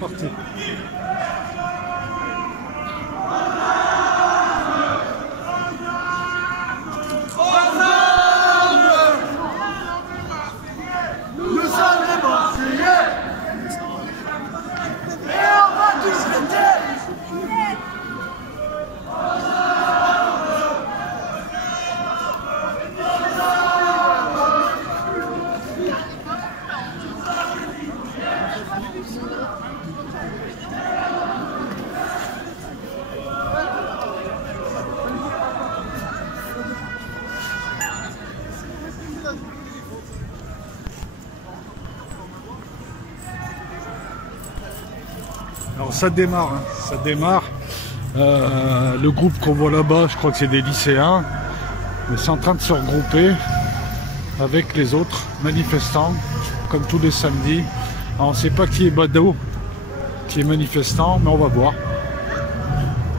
Parti. Alors ça démarre, hein, ça démarre. Le groupe qu'on voit là-bas, je crois que c'est des lycéens, mais c'est en train de se regrouper avec les autres manifestants, comme tous les samedis. Alors, on ne sait pas qui est Bado, qui est manifestant, mais on va voir.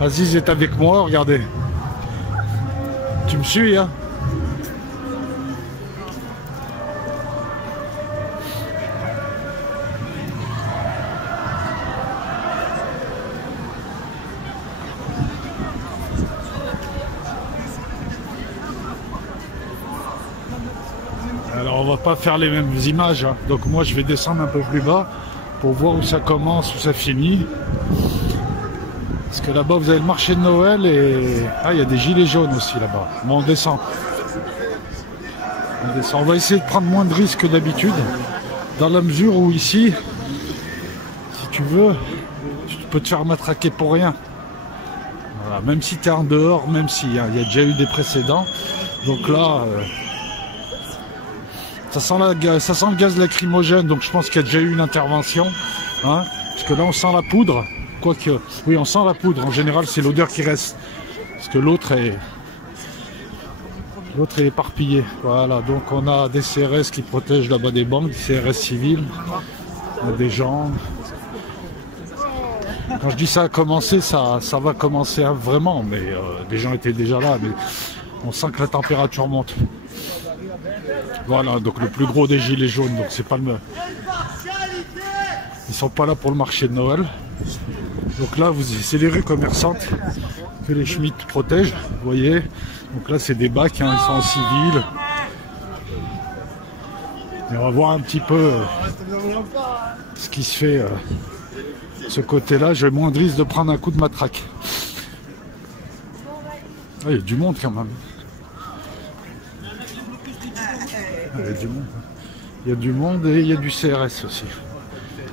Aziz est avec moi, regardez. Tu me suis, hein? Alors on va pas faire les mêmes images, hein. Donc moi je vais descendre un peu plus bas pour voir où ça commence, où ça finit. Parce que là-bas vous avez le marché de Noël et... Ah, il y a des gilets jaunes aussi là-bas. Bon, on descend. On descend. On va essayer de prendre moins de risques que d'habitude. Dans la mesure où ici, si tu veux, tu peux te faire matraquer pour rien. Voilà. Même si tu es en dehors, même s'il y a déjà eu des précédents. Donc là... Ça sent le gaz lacrymogène, donc je pense qu'il y a déjà eu une intervention. Hein, parce que là, on sent la poudre. Quoique, oui, on sent la poudre. En général, c'est l'odeur qui reste. Parce que l'autre est éparpillé. Voilà, donc on a des CRS qui protègent là-bas des banques, des CRS civils. On a des gens. Quand je dis ça a commencé, ça va commencer vraiment. Mais les gens étaient déjà là. Mais on sent que la température monte. Voilà, donc le plus gros des gilets jaunes, donc c'est pas le même. Ils sont pas là pour le marché de Noël. Donc là, c'est les rues commerçantes que les Schmitt protègent, vous voyez. Donc là, c'est des bacs, hein, ils sont en civil. Et on va voir un petit peu ce qui se fait de ce côté-là. J'ai moins de risque de prendre un coup de matraque. Ah, il y a du monde quand même. Il y a du monde. Il y a du monde et il y a du CRS aussi,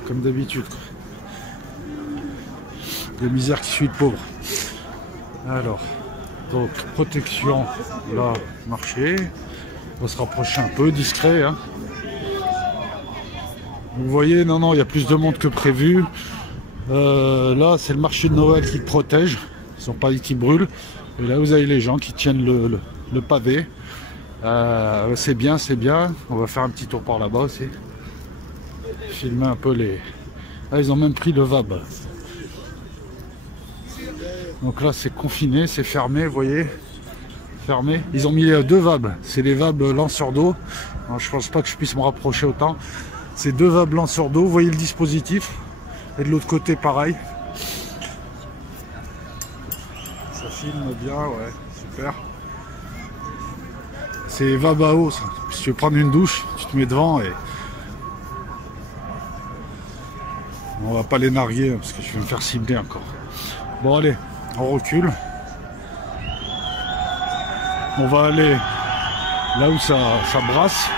comme d'habitude. La misère qui suit le pauvre. Alors, donc protection, là, marché. On va se rapprocher un peu, discret. Hein. Vous voyez, non, il y a plus de monde que prévu. Là, c'est le marché de Noël qui protège. Ils sont pas qui brûlent. Et là, vous avez les gens qui tiennent le pavé. C'est bien, c'est bien. On va faire un petit tour par là-bas aussi. Filmer un peu les... Ah, ils ont même pris le VAB. Donc là, c'est confiné, c'est fermé, vous voyez. Fermé. Ils ont mis 2 VAB. C'est les VAB lanceurs d'eau. Je pense pas que je puisse me rapprocher autant. C'est 2 VAB lanceurs d'eau. Vous voyez le dispositif. Et de l'autre côté, pareil. Ça filme bien, ouais. Super. C'est VAB à eau, ça. Si tu veux prendre une douche, tu te mets devant et... On va pas les narguer parce que je vais me faire cibler encore. Bon allez, on recule. On va aller là où ça brasse.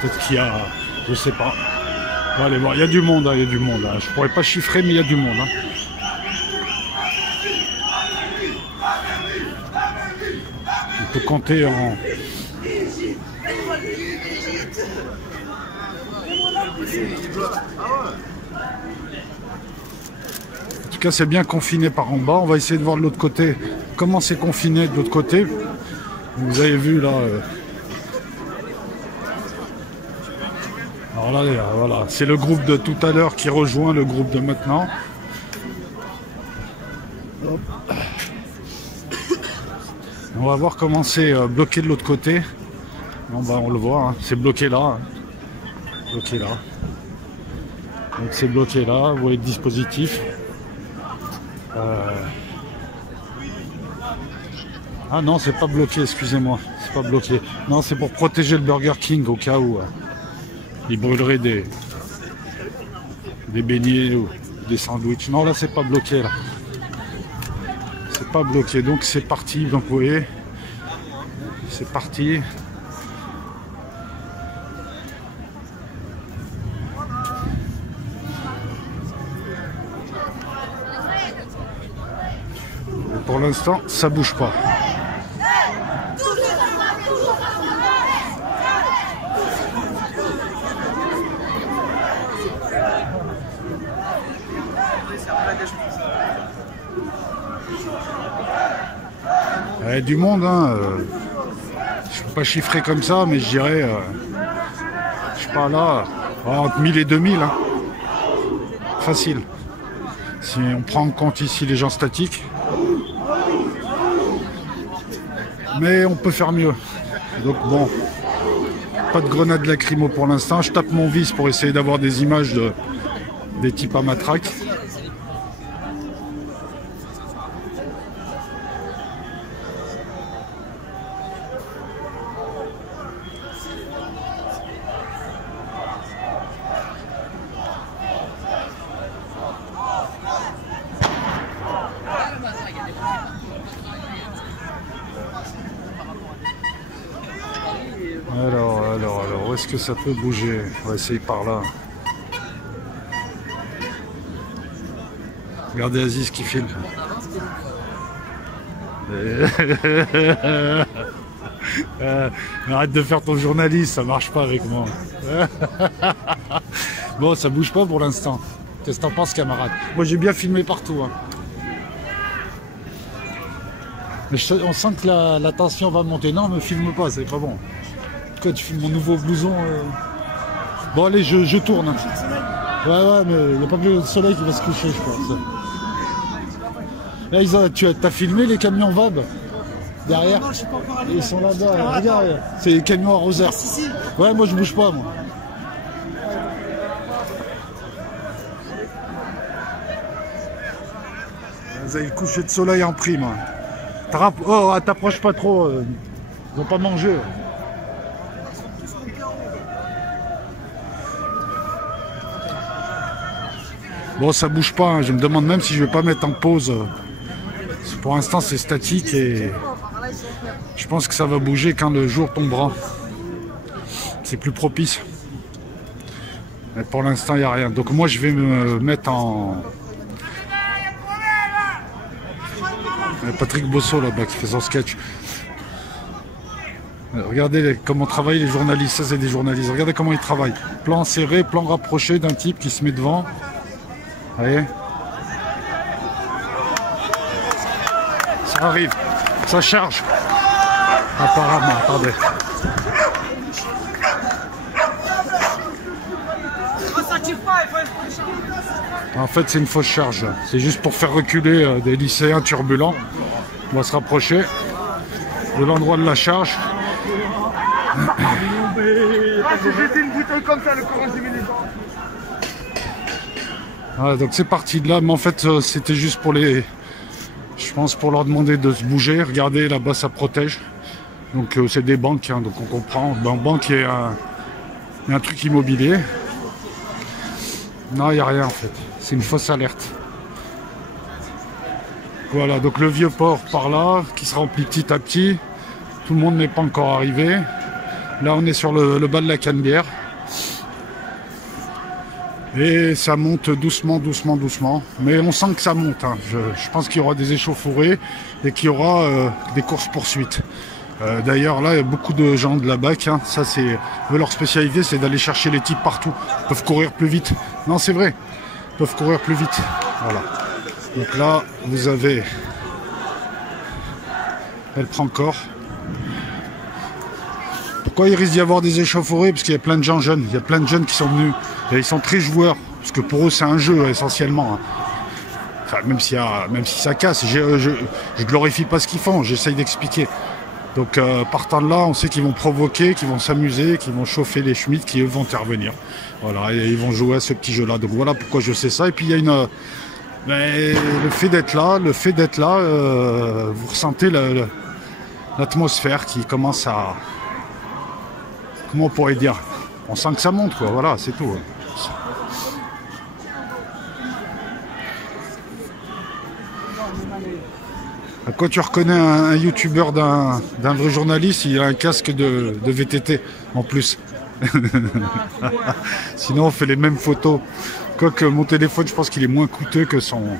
Peut-être qu'il y a... Je sais pas. On va aller voir, il y a du monde, hein, il y a du monde. Hein. Je pourrais pas chiffrer, mais il y a du monde. Hein. On peut compter en... En tout cas, c'est bien confiné par en bas. On va essayer de voir de l'autre côté comment c'est confiné de l'autre côté. Vous avez vu là... Alors là, voilà, c'est le groupe de tout à l'heure qui rejoint le groupe de maintenant. Hop. On va voir comment c'est bloqué de l'autre côté. Bon, bah, on le voit, hein. C'est bloqué là. Bloqué là. Donc c'est bloqué là, vous voyez le dispositif. Ah non, c'est pas bloqué, excusez-moi. C'est pas bloqué. Non, c'est pour protéger le Burger King au cas où il brûlerait des beignets ou des sandwichs. Non, là c'est pas bloqué là. C'est pas bloqué, donc c'est parti. Donc vous voyez, c'est parti. Et pour l'instant, ça bouge pas. Il y a du monde, hein. Je ne peux pas chiffrer comme ça, mais je dirais, je sais pas là, entre 1000 et 2000, hein. Facile. Si on prend en compte ici les gens statiques. Mais on peut faire mieux. Donc bon, pas de grenade lacrymo pour l'instant. Je tape mon vis pour essayer d'avoir des images des types à matraque. Alors, où est-ce que ça peut bouger? On va essayer par là. Regardez Aziz qui filme. Arrête de faire ton journaliste, ça marche pas avec moi. Bon, ça bouge pas pour l'instant. Qu'est-ce que t'en penses, camarade? Moi, j'ai bien filmé partout. Hein. Mais on sent que la tension va monter. Non, me filme pas, c'est pas bon. Pourquoi tu filmes mon nouveau blouson Bon, allez, je tourne. Ouais, mais il n'y a pas plus de soleil qui va se coucher, je pense. Là, tu as filmé les camions VAB derrière? Non, je suis pas encore allé. Ils sont là-bas, regarde, c'est les camions arroseurs. Si. Ouais, moi je bouge pas, moi. Vous avez le coucher de soleil en prime. Oh, t'approches pas trop. Ils vont pas manger. Bon, ça bouge pas. Hein. Je me demande même si je vais pas mettre en pause. Pour l'instant, c'est statique et je pense que ça va bouger quand le jour tombera. C'est plus propice. Mais pour l'instant, il n'y a rien. Donc moi, je vais me mettre en... Patrick Bosso là-bas qui fait son sketch. Regardez comment travaillent les journalistes. Ça, c'est des journalistes. Regardez comment ils travaillent. Plan serré, plan rapproché d'un type qui se met devant. Vous voyez? Ça arrive. Ça charge. Apparemment, attendez. En fait, c'est une fausse charge. C'est juste pour faire reculer des lycéens turbulents. On va se rapprocher de l'endroit de la charge. J'étais une bouteille comme ça, le courant du militant. Voilà, donc c'est parti de là. Mais en fait, c'était juste pour les... Je pense pour leur demander de se bouger. Regardez, là-bas, ça protège. Donc c'est des banques, hein, donc on comprend. Dans banque, il y a un truc immobilier. Non, il n'y a rien en fait. C'est une fausse alerte. Voilà, donc le vieux port par là, qui se remplit petit à petit. Tout le monde n'est pas encore arrivé. Là, on est sur le bas de la Canebière. Et ça monte doucement, doucement, doucement. Mais on sent que ça monte. Hein. Je pense qu'il y aura des échauffourées et qu'il y aura des courses-poursuites. D'ailleurs, là, il y a beaucoup de gens de la BAC. Hein. Ça, c'est leur spécialité, c'est d'aller chercher les types partout. Ils peuvent courir plus vite. Non, c'est vrai. Ils peuvent courir plus vite. Voilà. Donc là, vous avez... Elle prend corps. Pourquoi il risque d'y avoir des échauffourées? Parce qu'il y a plein de gens jeunes. Il y a plein de jeunes qui sont venus. Et ils sont très joueurs. Parce que pour eux, c'est un jeu, essentiellement. Hein. Enfin, même si ça casse, je glorifie pas ce qu'ils font, j'essaye d'expliquer. Donc partant de là, on sait qu'ils vont provoquer, qu'ils vont s'amuser, qu'ils vont chauffer les Schmitt, qui eux vont intervenir. Voilà, et ils vont jouer à ce petit jeu-là. Donc voilà pourquoi je sais ça. Et puis il y a une... mais le fait d'être là, vous ressentez l'atmosphère qui commence à... Comment on pourrait dire? On sent que ça monte, quoi. Voilà, c'est tout. Quand tu reconnais un youtubeur d'un vrai journaliste, il a un casque de VTT en plus. Sinon on fait les mêmes photos. Quoique mon téléphone, je pense qu'il est moins coûteux que son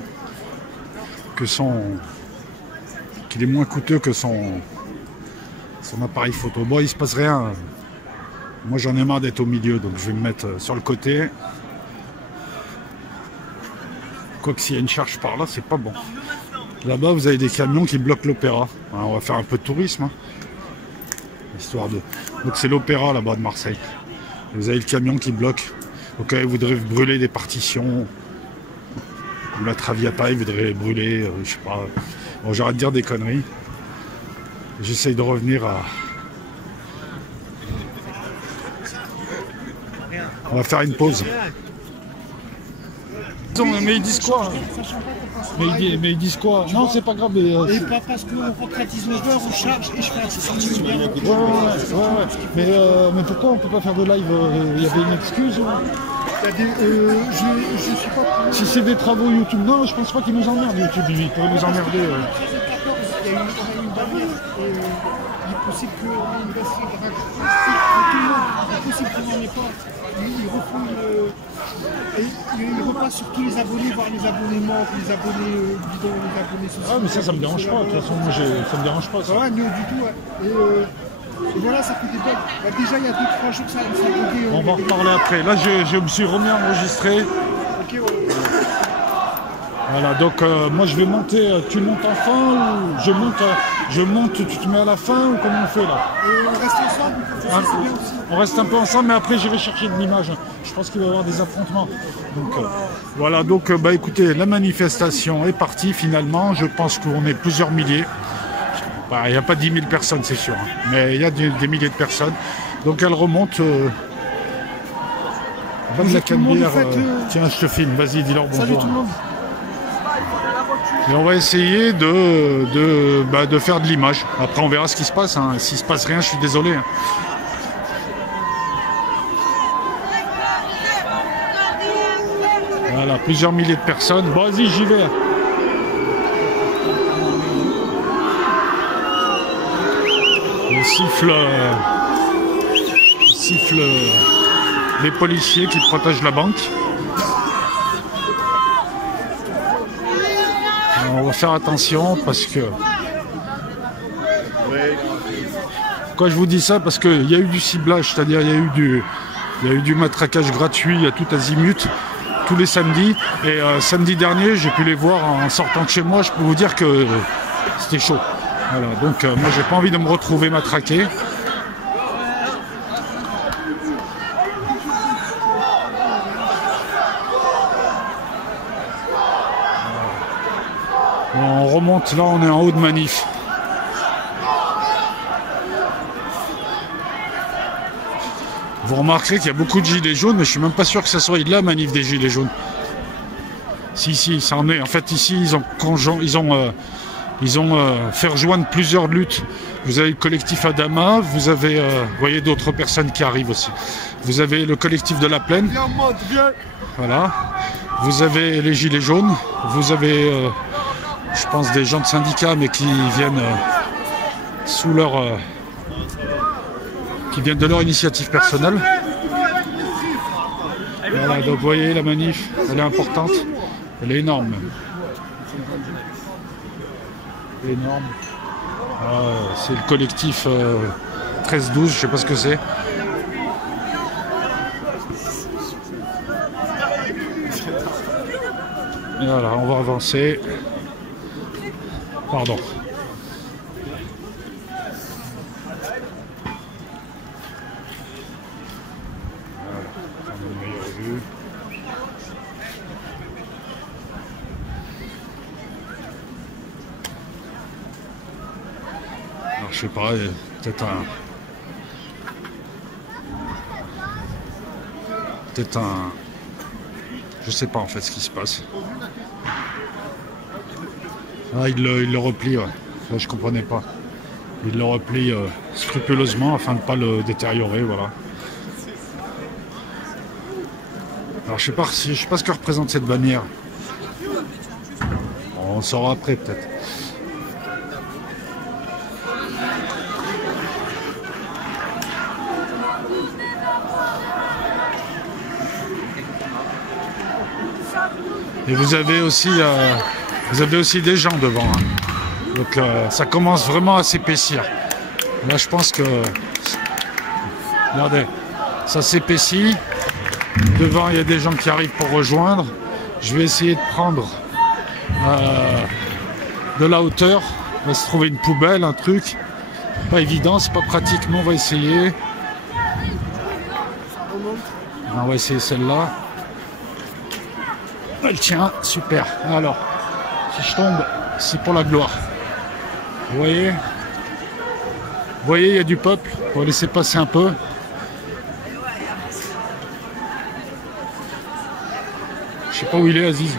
appareil photo. Bon, il se passe rien. Moi j'en ai marre d'être au milieu, donc je vais me mettre sur le côté. Quoique s'il y a une charge par là, c'est pas bon. Là-bas, vous avez des camions qui bloquent l'opéra. On va faire un peu de tourisme. Hein. Histoire de... Donc c'est l'opéra là-bas de Marseille. Vous avez le camion qui bloque. Donc il voudrait brûler des partitions. Ou la Traviata, il voudrait brûler, je sais pas. Bon, j'arrête de dire des conneries. J'essaye de revenir à... On va faire une pause. Mais ils disent quoi? Mais ils disent quoi? Non, c'est pas grave. Mais, et pas parce qu'on rentre à 19h, on charge et je fais un 60 000 euros. Ouais. Mais pourquoi on peut pas faire de live? Il y avait une excuse? Il y a des, je suis pas... Si c'est des travaux YouTube, non, je pense pas qu'ils nous emmerdent YouTube. Ils pourraient nous emmerder. Il y a une barrière. Il est possible qu'on ait une baisse de tout le monde. Il est possible qu'on n'en ait pas. Ils refont ils repassent sur tous les abonnés, voir les abonnés morts, les abonnés bidons, les abonnés sociaux. Ah mais ça me dérange pas, de toute façon moi ça me dérange pas ça. Ouais, non du tout, ouais. Et voilà, ça fait des bugs. Bah, déjà il y a 2-3 jours ça a bugué. On va en reparler après. Là je me suis remis enregistré. Ok, ouais. Voilà, donc moi je vais monter, tu montes en fin ou je monte, tu te mets à la fin ou comment on fait là? On reste ensemble, c'est bien aussi. On reste un peu ensemble mais après j'irai chercher de l'image. Je pense qu'il va y avoir des affrontements. Donc voilà, donc bah écoutez, la manifestation est partie finalement. Je pense qu'on est plusieurs milliers. Bah, il n'y a pas 10 000 personnes c'est sûr, hein, mais il y a des milliers de personnes. Donc elle remonte. Bonne la Canebière. Tiens, je te filme, vas-y, dis-leur bonjour. Salut tout le monde. Et on va essayer de faire de l'image. Après, on verra ce qui se passe. Hein. S'il se passe rien, je suis désolé. Hein. Voilà, plusieurs milliers de personnes. Bon, vas-y, j'y vais. Il siffle les policiers qui protègent la banque. On va faire attention parce que... Pourquoi je vous dis ça? Parce qu'il y a eu du ciblage, c'est-à-dire il y a eu du matraquage gratuit à tout azimut, tous les samedis. Et samedi dernier, j'ai pu les voir en sortant de chez moi. Je peux vous dire que c'était chaud. Voilà, donc moi j'ai pas envie de me retrouver matraqué. On remonte, là on est en haut de manif. Vous remarquerez qu'il y a beaucoup de gilets jaunes, mais je suis même pas sûr que ça soit de la manif des gilets jaunes. Si, ça en est. En fait ici ils ont fait rejoindre plusieurs luttes. Vous avez le collectif Adama, vous avez voyez d'autres personnes qui arrivent aussi. Vous avez le collectif de la Plaine. Voilà. Vous avez les gilets jaunes, vous avez je pense des gens de syndicats mais qui viennent sous leur qui viennent de leur initiative personnelle. Voilà, donc vous voyez la manif, elle est importante, elle est énorme. Énorme. C'est le collectif 13-12, je sais pas ce que c'est. Et voilà, on va avancer. Pardon. Je sais pas, peut-être un... Je sais pas en fait ce qui se passe. Ah, il le replie, ouais. Là, je comprenais pas. Il le replie scrupuleusement afin de ne pas le détériorer, voilà. Alors je sais pas ce que représente cette bannière. On saura après peut-être. Et vous avez aussi des gens devant. Hein. Donc ça commence vraiment à s'épaissir. Là je pense que... Regardez, ça s'épaissit. Devant il y a des gens qui arrivent pour rejoindre. Je vais essayer de prendre de la hauteur. On va se trouver une poubelle, un truc. Pas évident, c'est pas pratique, mais on va essayer. On va essayer celle-là. Elle tient, super. Alors, si je tombe, c'est pour la gloire. Vous voyez, il y a du peuple. On va laisser passer un peu. Je sais pas où il est, Aziz.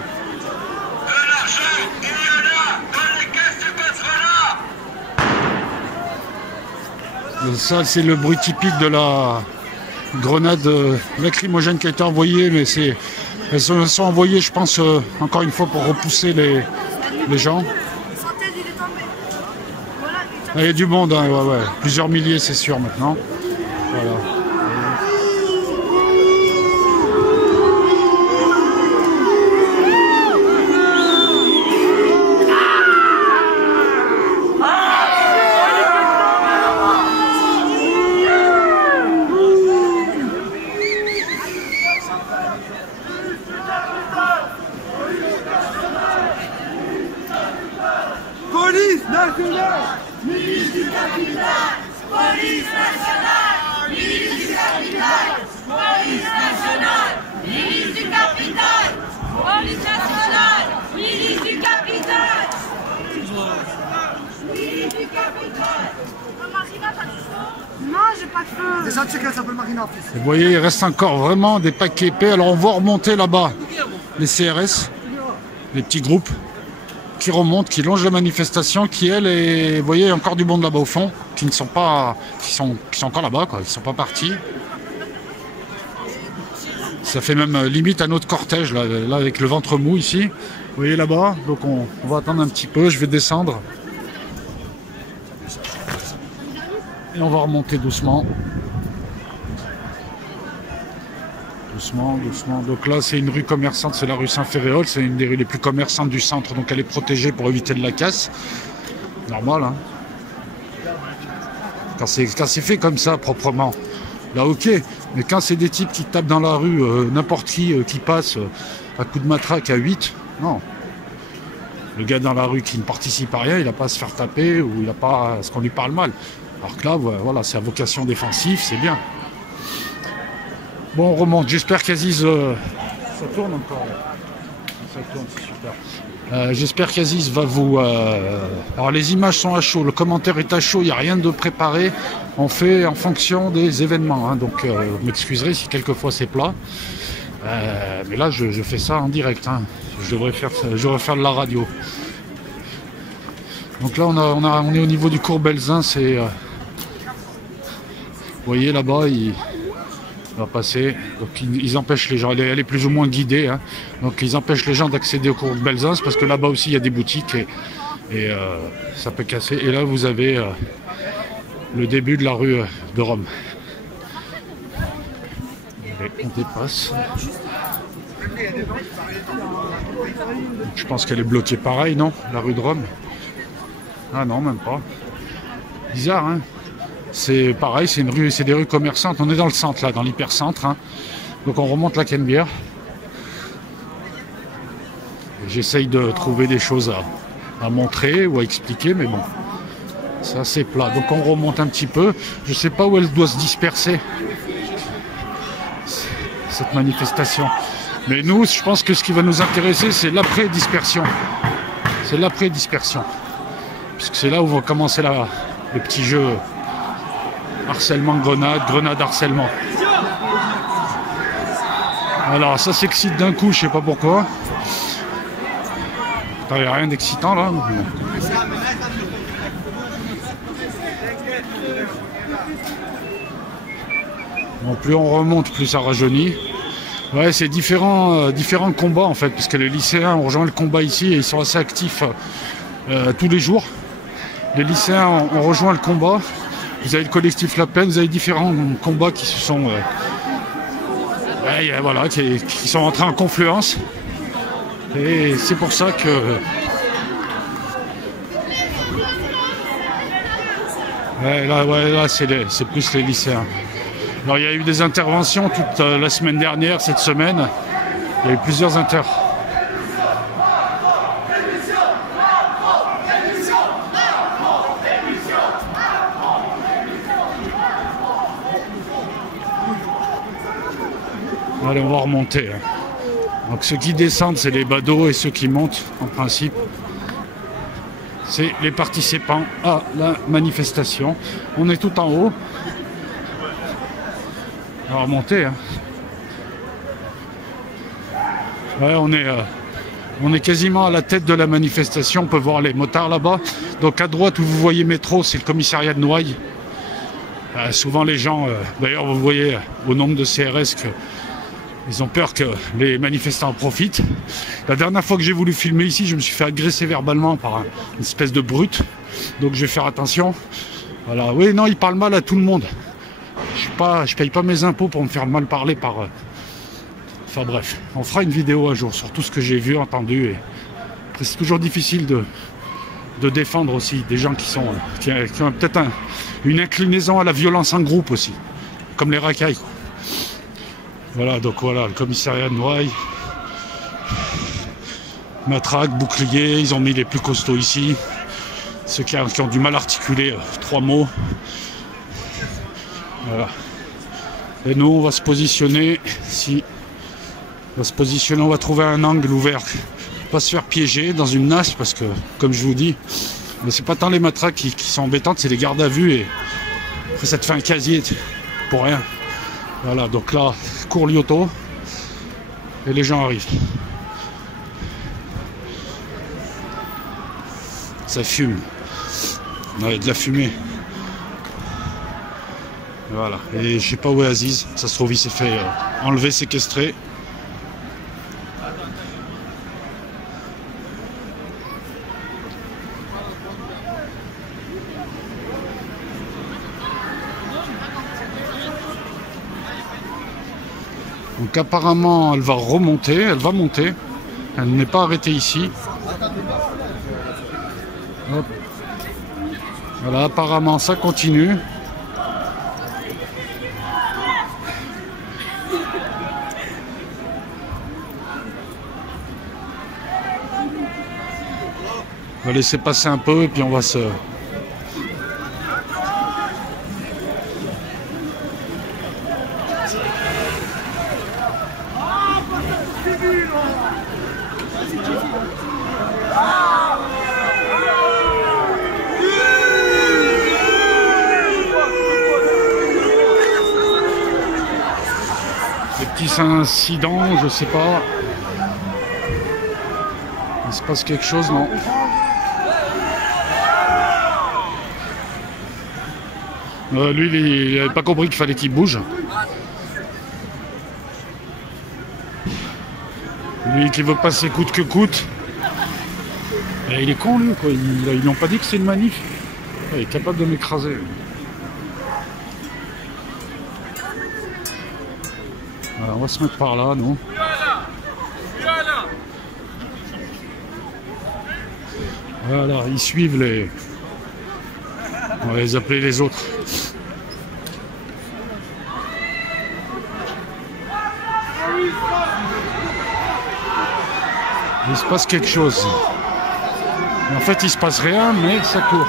Ça, c'est le bruit typique de la grenade lacrymogène qui a été envoyée, mais elles sont envoyées, je pense, encore une fois pour repousser les gens. Il y a du monde, hein, ouais. Plusieurs milliers, c'est sûr, maintenant. Voilà. Police nationale, milice du capital. Police nationale, milice du capital. Police nationale, milice du capital. Police nationale, milice du capital. Milice du capital. Marina, t'as du feu? Non, j'ai pas de feu. Déjà, tu sais qu'elle s'appelle Marina. Vous voyez, il reste encore vraiment des paquets épais. Alors on va remonter là-bas les CRS, les petits groupes qui remontent, qui longent la manifestation, qui elle est, vous voyez, il y a encore du monde là-bas au fond, qui ne sont pas, qui sont encore là-bas, quoi, qui ne sont pas partis. Ça fait même limite à notre cortège là avec le ventre mou ici. Vous voyez là-bas, donc on va attendre un petit peu, je vais descendre. Et on va remonter doucement. Doucement. Donc là, c'est une rue commerçante, c'est la rue Saint-Féréol. C'est une des rues les plus commerçantes du centre, donc elle est protégée pour éviter de la casse. Normal, hein. Quand c'est fait comme ça, proprement, là, ok. Mais quand c'est des types qui tapent dans la rue, n'importe qui passe à coup de matraque à 8, non. Le gars dans la rue qui ne participe à rien, il n'a pas à se faire taper ou il n'a pas à ce qu'on lui parle mal. Alors que là, voilà, c'est à vocation défensive, c'est bien. Bon, on remonte. J'espère qu'Aziz... Ça tourne encore. Ça tourne, c'est super. J'espère qu'Aziz va vous... Alors, les images sont à chaud. Le commentaire est à chaud. Il n'y a rien de préparé. On fait en fonction des événements. Hein. Donc, vous m'excuserez si quelquefois c'est plat. Mais là, je fais ça en direct. Hein. Je devrais faire de la radio. Donc là, on est au niveau du cours Belzin. C'est... vous voyez, là-bas, il va passer, donc ils empêchent les gens, elle est plus ou moins guidée, hein. Donc ils empêchent les gens d'accéder au cours de Belzins parce que là-bas aussi il y a des boutiques et ça peut casser. Et là vous avez le début de la rue de Rome. Et on dépasse. Je pense qu'elle est bloquée pareil, non? La rue de Rome? Ah non, même pas. Bizarre, hein? C'est pareil, c'est une rue, c'est des rues commerçantes. On est dans le centre là, dans l'hypercentre. Hein. Donc on remonte la Canebière. J'essaye de trouver des choses à montrer ou à expliquer, mais bon, c'est assez plat. Donc on remonte un petit peu. Je ne sais pas où elle doit se disperser, cette manifestation. Mais nous, je pense que ce qui va nous intéresser, c'est l'après-dispersion. C'est l'après-dispersion. Puisque c'est là où va commencer les petits jeux harcèlement grenade, grenade harcèlement. Alors ça s'excite d'un coup, je sais pas pourquoi. Il n'y a rien d'excitant là. Bon, plus on remonte, plus ça rajeunit. Ouais, c'est différents combats en fait, parce que les lycéens ont rejoint le combat ici et ils sont assez actifs tous les jours. Les lycéens ont rejoint le combat. Vous avez le collectif La Plaine, vous avez différents combats qui se sont voilà, qui sont entrés en confluence. Et c'est pour ça que là c'est plus les lycéens. Alors il y a eu des interventions toute la semaine dernière, cette semaine. Il y a eu plusieurs Allez, on va remonter. Donc ceux qui descendent, c'est les badauds, et ceux qui montent, en principe, c'est les participants à la manifestation. On est tout en haut. On va remonter. Ouais, on est quasiment à la tête de la manifestation. On peut voir les motards là-bas. Donc à droite où vous voyez métro, c'est le commissariat de Noailles. Souvent les gens, d'ailleurs vous voyez au nombre de CRS qu'ils ont peur que les manifestants en profitent. La dernière fois que j'ai voulu filmer ici, je me suis fait agresser verbalement par une espèce de brute. Donc je vais faire attention. Voilà. Oui, non, il parle mal à tout le monde. Je paye pas mes impôts pour me faire mal parler par... Enfin bref, on fera une vidéo un jour sur tout ce que j'ai vu, entendu. Et après, c'est toujours difficile de défendre aussi des gens qui ont peut-être une inclinaison à la violence en groupe aussi. Comme les racailles, quoi. Voilà, donc voilà, le commissariat de Noailles. Matraque, bouclier, ils ont mis les plus costauds ici. Ceux qui ont du mal à articuler 3 mots. Voilà. Et nous, on va se positionner ici. On va trouver un angle ouvert. Pas se faire piéger dans une nasse, parce que, comme je vous dis, mais c'est pas tant les matraques qui sont embêtantes, c'est les gardes à vue. Et après, ça te fait un casier pour rien. Voilà, donc là, court Lyoto. Et les gens arrivent. Ça fume. Ouais, de la fumée. Voilà. Et je sais pas où est Aziz. Ça se trouve, il s'est fait enlever, séquestrer. Donc apparemment, elle va remonter. Elle va monter. Elle n'est pas arrêtée ici. Hop. Voilà, apparemment, ça continue. On va laisser passer un peu et puis on va se... Des petits incidents, je sais pas. Il se passe quelque chose, non? Lui, il n'avait pas compris qu'il fallait qu'il bouge. Lui qui veut passer coûte que coûte. Et il est con, lui, quoi. Ils n'ont pas dit que c'est une manif. Il est capable de m'écraser. Voilà, on va se mettre par là, nous. Voilà, ils suivent les... On va les appeler les autres. Il se passe quelque chose. En fait, il se passe rien, mais ça court.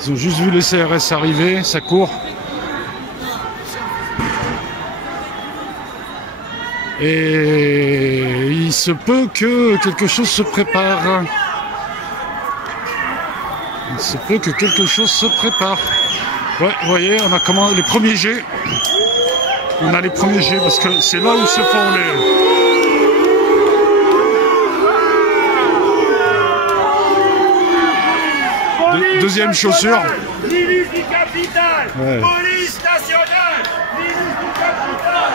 Ils ont juste vu les CRS arriver, ça court. Et il se peut que quelque chose se prépare. Il se peut que quelque chose se prépare. Ouais, vous voyez, on a comment les premiers jets. On a les premiers jets parce que c'est là où se font les... Deuxième chaussure. Milice du capital. Ouais. Police nationale. Milice du capital.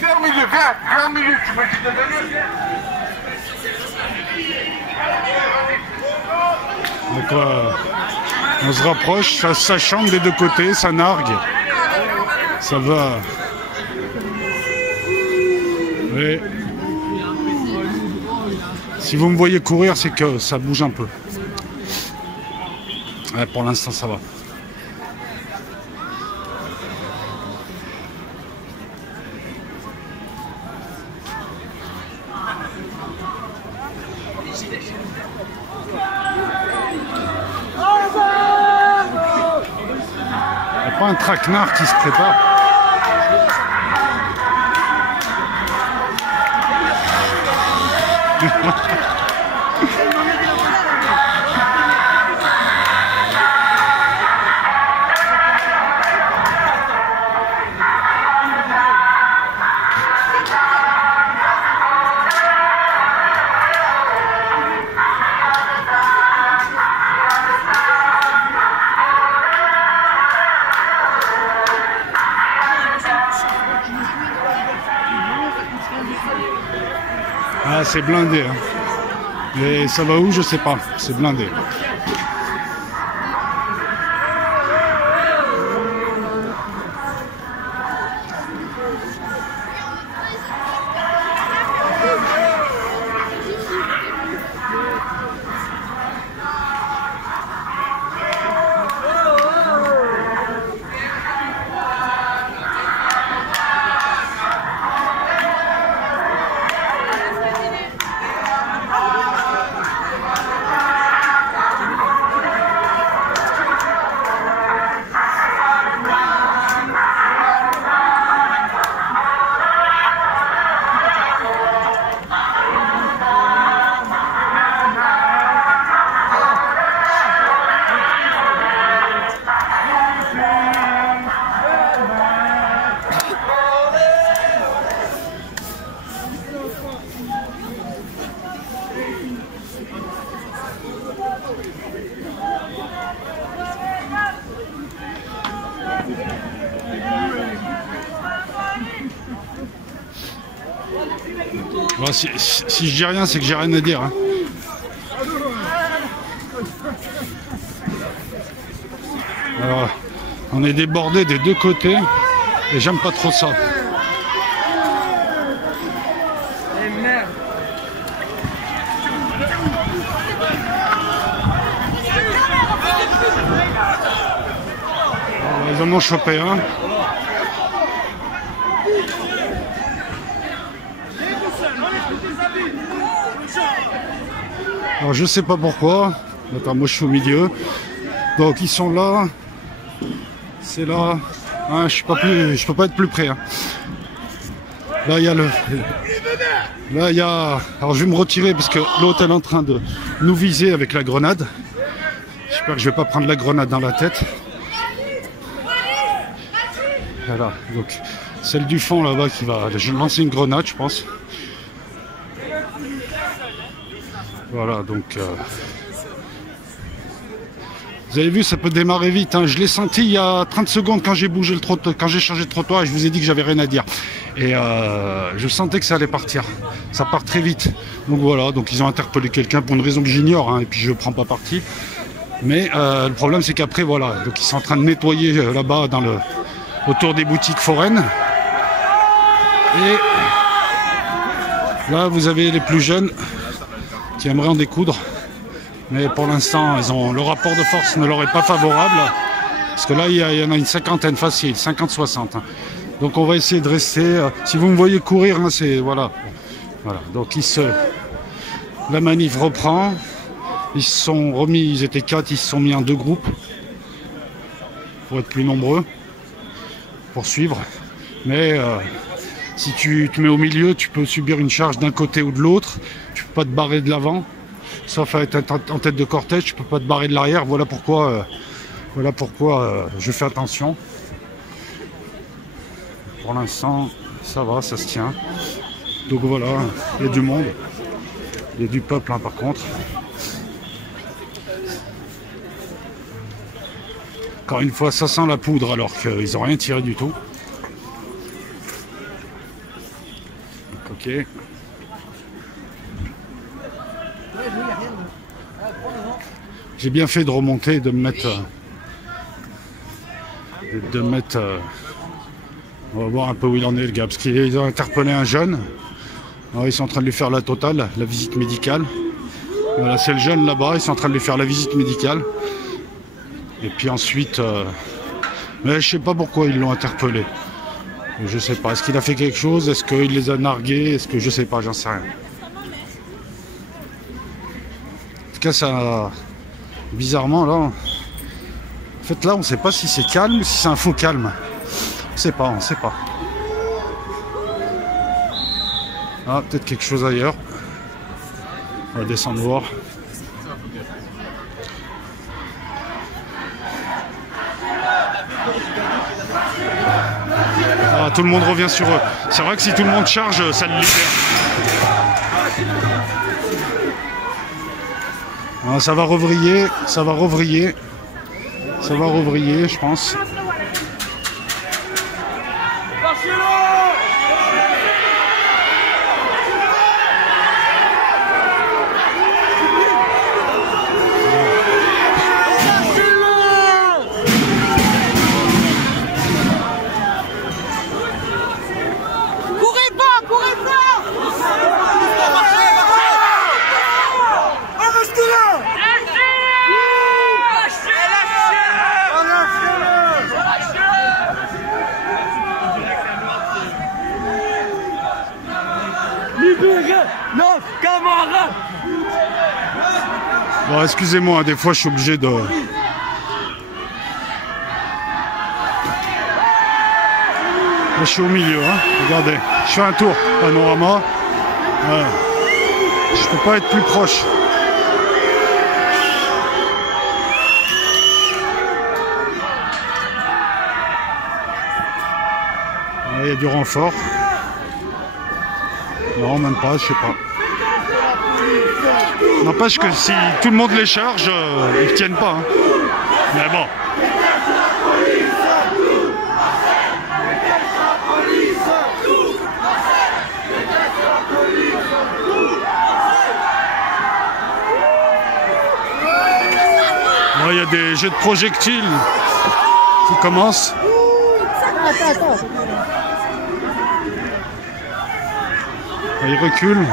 Viens au milieu, viens au milieu, tu veux que je te donne. Donc, on se rapproche, ça chante des deux côtés, ça nargue. Ça va. Et si vous me voyez courir, c'est que ça bouge un peu. Ouais, pour l'instant, ça va. Il n'y a pas un traquenard qui se prépare. Ah, c'est blindé. Hein. Mais ça va où, je sais pas. C'est blindé. Bon, si je dis rien, c'est que j'ai rien à dire. Hein. Alors, on est débordé des deux côtés et j'aime pas trop ça. Ils en ont chopé un. Alors je sais pas pourquoi. Attends, moi je suis au milieu. Donc ils sont là. C'est là. Hein, je peux pas être plus près. Hein. Là il y a le. Là il y a. Alors je vais me retirer parce que l'autre est en train de nous viser avec la grenade. J'espère que je vais pas prendre la grenade dans la tête. Voilà. Donc celle du fond là-bas qui va. Je vais lancer une grenade, je pense. Voilà, donc vous avez vu, ça peut démarrer vite. Hein. Je l'ai senti il y a 30 secondes quand j'ai bougé quand j'ai changé de trottoir et je vous ai dit que j'avais rien à dire. Et je sentais que ça allait partir. Ça part très vite. Donc voilà, donc ils ont interpellé quelqu'un pour une raison que j'ignore, hein, et puis je ne prends pas parti. Mais le problème c'est qu'après voilà, donc ils sont en train de nettoyer là-bas autour des boutiques foraines. Et là vous avez les plus jeunes qui aimeraient en découdre, mais pour l'instant le rapport de force ne leur est pas favorable, parce que là il y en a une cinquantaine facile, 50-60. Hein. Donc on va essayer de rester, si vous me voyez courir, hein, c'est voilà. Donc la manif reprend, ils se sont remis, ils étaient 4, ils se sont mis en 2 groupes pour être plus nombreux. pour suivre. Mais si tu te mets au milieu, tu peux subir une charge d'un côté ou de l'autre. Tu peux pas te barrer de l'avant. Sauf à être en tête de cortège, tu peux pas te barrer de l'arrière. Voilà pourquoi je fais attention. Pour l'instant, ça va, ça se tient. Donc voilà, il y a du monde. Il y a du peuple hein, par contre. Encore une fois, ça sent la poudre alors qu'ils n'ont rien tiré du tout. Ok. J'ai bien fait de remonter et de me mettre... on va voir un peu où il en est le gars. Parce qu'ils ont interpellé un jeune. Alors, ils sont en train de lui faire la totale, la visite médicale. Voilà, c'est le jeune là-bas, ils sont en train de lui faire la visite médicale. Et puis ensuite... mais je sais pas pourquoi ils l'ont interpellé. Je sais pas. Est-ce qu'il a fait quelque chose? Est-ce qu'il les a nargués? Est-ce que je sais pas, j'en sais rien. En tout cas, ça... Bizarrement, là... En fait, là, on sait pas si c'est calme ou si c'est un faux calme. On sait pas. Ah, peut-être quelque chose ailleurs. On va descendre voir. Ah, tout le monde revient sur eux. C'est vrai que si tout le monde charge, ça le libère. Ah, ça va revriller, je pense. Bon, excusez-moi, des fois je suis obligé de... Là, je suis au milieu, hein. Regardez, je fais un tour panorama. Ouais. Je peux pas être plus proche. Il y a du renfort. Non, même pas, je sais pas. N'empêche que si tout le monde les charge, ils ne tiennent pas. Hein. Mais bon. Il y a des jets de projectiles qui commencent. Ils reculent.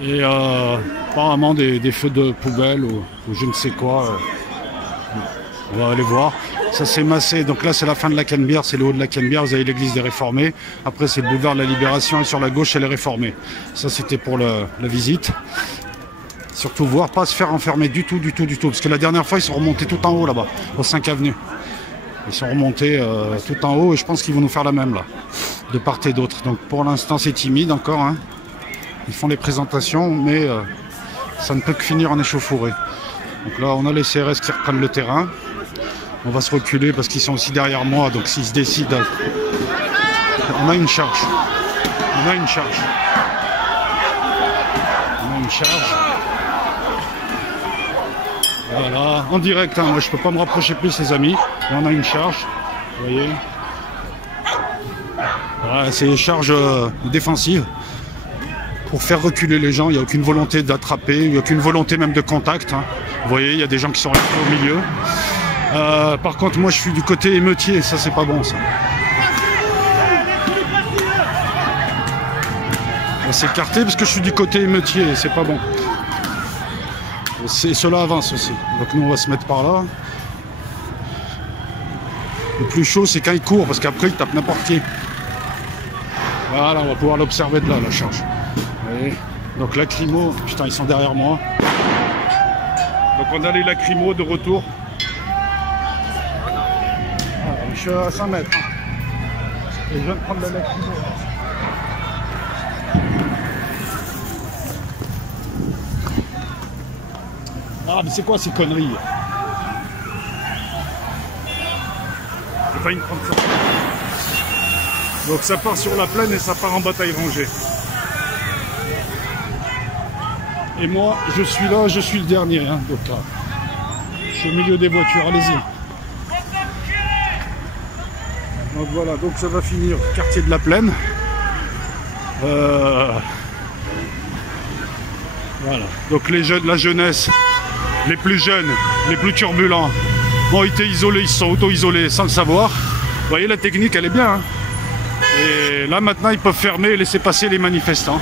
Et apparemment des feux de poubelle ou je ne sais quoi. On va aller voir. Ça s'est massé. Donc là, c'est la fin de la Canebière. C'est le haut de la Canebière. Vous avez l'église des Réformés. Après, c'est le boulevard de la Libération. Et sur la gauche, c'est les Réformés. Ça, c'était pour la visite. Surtout voir, pas se faire enfermer du tout. Parce que la dernière fois, ils sont remontés tout en haut là-bas, au 5 avenue. Ils sont remontés tout en haut et je pense qu'ils vont nous faire la même là, de part et d'autre. Donc pour l'instant, c'est timide encore. Hein. Ils font les présentations, mais ça ne peut que finir en échauffourée. Donc là, on a les CRS qui reprennent le terrain. On va se reculer parce qu'ils sont aussi derrière moi. Donc s'ils se décident, on a une charge. On a une charge. Voilà, en direct. Hein. Moi, je peux pas me rapprocher plus, les amis. Et on a une charge. Vous voyez. Voilà, c'est une charge défensive. pour faire reculer les gens. Il n'y a aucune volonté d'attraper, il n'y a aucune volonté même de contact. Hein. Vous voyez, il y a des gens qui sont restés au milieu. Par contre, moi, je suis du côté émeutier. Ça, c'est pas bon, ça. On va s'écarter parce que je suis du côté émeutier et c'est pas bon. Cela avance aussi. Donc nous, on va se mettre par là. Le plus chaud, c'est quand il court, parce qu'après, il tape n'importe qui. Voilà, on va pouvoir l'observer de là, la charge. Voyez. Donc lacrymo, putain, ils sont derrière moi. Donc on a les lacrymos de retour. Voilà, je suis à 100 mètres. Et je viens de prendre la lacrymo. Ah, mais c'est quoi ces conneries? J'ai failli me prendre ça. Donc ça part sur la plaine et ça part en bataille rangée. Et moi, je suis là, je suis le dernier. Hein, donc là, je suis au milieu des voitures, allez-y. Donc voilà, donc ça va finir quartier de la Plaine. Voilà, donc les jeunes, la jeunesse, les plus jeunes, les plus turbulents ont été isolés, ils se sont auto-isolés sans le savoir. Vous voyez, la technique, elle est bien. Hein. Et là, maintenant, ils peuvent fermer et laisser passer les manifestants.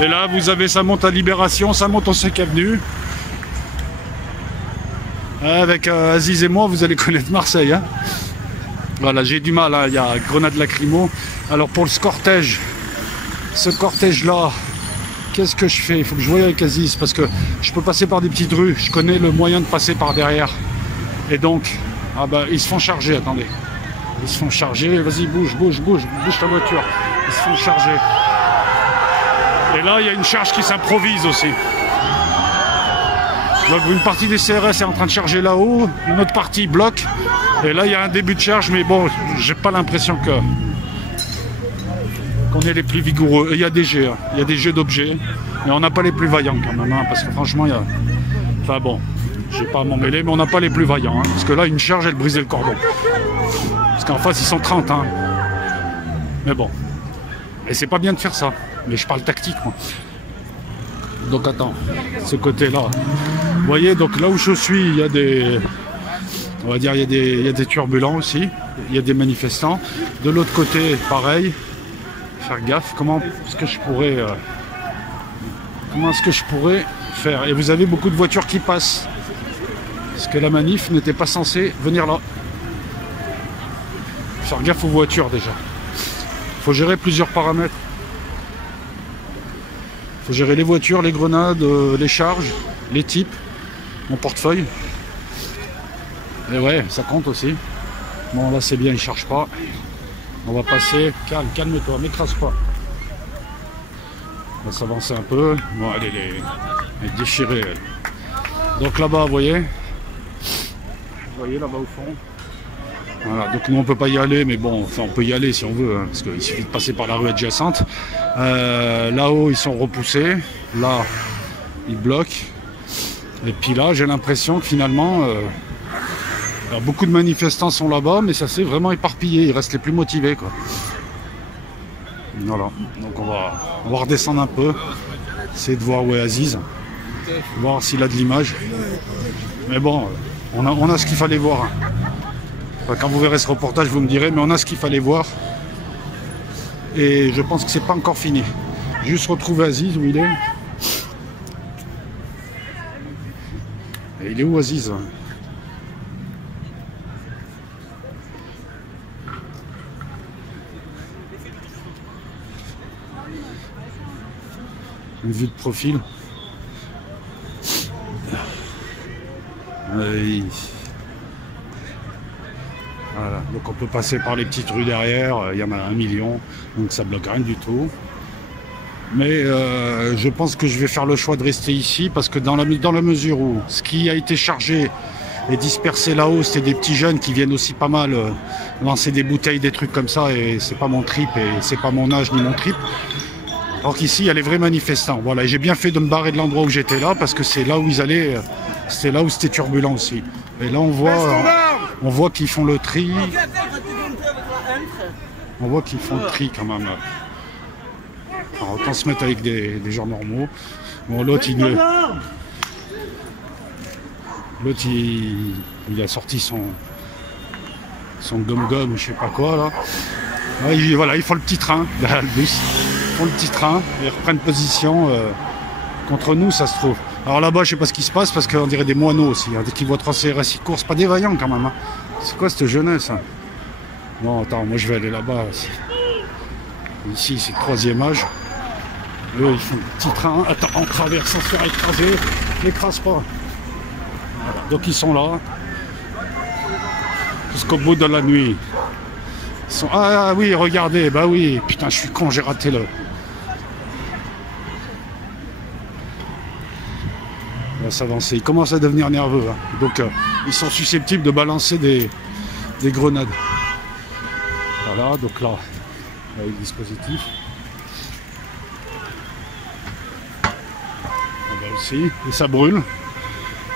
Et là, vous avez, ça monte à Libération, ça monte au 5 Avenue. Avec Aziz et moi, vous allez connaître Marseille. Hein. Voilà, j'ai du mal, hein. Il y a grenade lacrymo. Alors, pour ce cortège-là, qu'est-ce que je fais? Il faut que je voie avec Aziz, parce que je peux passer par des petites rues. Je connais le moyen de passer par derrière. Et donc, ah bah, ils se font charger, attendez. Ils se font charger, vas-y, bouge ta voiture. Ils se font charger. Et là, il y a une charge qui s'improvise aussi. Donc, une partie des CRS est en train de charger là-haut, une autre partie bloque. Et là, il y a un début de charge, mais bon, j'ai pas l'impression qu'on est les plus vigoureux. Et il y a des jets, hein. Il y a des jets d'objets. Mais on n'a pas les plus vaillants quand même, hein, parce que franchement, il y a... Enfin bon, je vais pas m'en mêler, mais on n'a pas les plus vaillants. Hein, parce que là, une charge, elle brisait le cordon. Parce qu'en face, ils sont 30. Hein. Mais bon. Et c'est pas bien de faire ça. Mais je parle tactique, moi. Donc attends, ce côté-là. Vous voyez, donc là où je suis, il y a des... On va dire, il y a des turbulents aussi. Il y a des manifestants. De l'autre côté, pareil. Faire gaffe. Comment est-ce que je pourrais faire? Et vous avez beaucoup de voitures qui passent. Parce que la manif n'était pas censée venir là. Faire gaffe aux voitures déjà. Il faut gérer plusieurs paramètres. Il faut gérer les voitures, les grenades, les charges, les types, mon portefeuille. Et ouais, ça compte aussi. Bon là c'est bien, il ne charge pas. On va passer. Calme-toi, m'écrase pas. On va s'avancer un peu. Bon, elle est déchirée. Elle. Donc là-bas, vous voyez là-bas au fond. Voilà, donc nous on peut pas y aller, mais bon, enfin on peut y aller si on veut, hein, parce qu'il suffit de passer par la rue adjacente. Là-haut ils sont repoussés, là ils bloquent. Et puis là j'ai l'impression que finalement alors, beaucoup de manifestants sont là-bas, mais ça s'est vraiment éparpillé, ils restent les plus motivés quoi. Voilà, donc on va redescendre un peu, essayer de voir où est Aziz, voir s'il a de l'image. Mais bon, on a ce qu'il fallait voir. Hein. Enfin, quand vous verrez ce reportage, vous me direz, mais on a ce qu'il fallait voir. Et je pense que c'est pas encore fini. Juste retrouver Aziz, où il est. Et il est où Aziz? Une vue de profil. Voilà. Donc on peut passer par les petites rues derrière, il y en a 1 million, donc ça bloque rien du tout. Mais je pense que je vais faire le choix de rester ici, parce que dans la mesure où ce qui a été chargé et dispersé là-haut, c'est des petits jeunes qui viennent aussi pas mal lancer des bouteilles, des trucs comme ça, et c'est pas mon trip, et c'est pas mon âge ni mon trip. Alors qu'ici, il y a les vrais manifestants. Voilà, et j'ai bien fait de me barrer de l'endroit où j'étais là, parce que c'est là où ils allaient, c'est là où c'était turbulent aussi. Et là, on voit qu'ils font le tri. On voit qu'ils font le tri quand même. Alors, autant se mettre avec des gens normaux. Bon, l'autre, il a sorti son gum-gum ou je sais pas quoi, là. Voilà, ils font le petit train, derrière le bus. Ils font le petit train, ils reprennent position contre nous, ça se trouve. Alors là-bas, je sais pas ce qui se passe, parce qu'on dirait des moineaux aussi. Dès qu'ils voient 3 CRS, ils courent. C'est pas des vaillants, quand même. Hein. C'est quoi, cette jeunesse hein? Non, attends, moi, je vais aller là-bas. Ici, c'est le 3e âge. Eux, ils font le petit train. Attends, on traverse sans se faire écraser. N'écrase pas. Voilà. Donc, ils sont là. Jusqu'au bout de la nuit. Ils sont... Ah oui, regardez. Bah oui. Putain, je suis con, j'ai raté le... On va s'avancer. Ils commencent à devenir nerveux. Hein. Donc, ils sont susceptibles de balancer des grenades. Voilà, donc là, avec le dispositif. Là aussi, et ça brûle.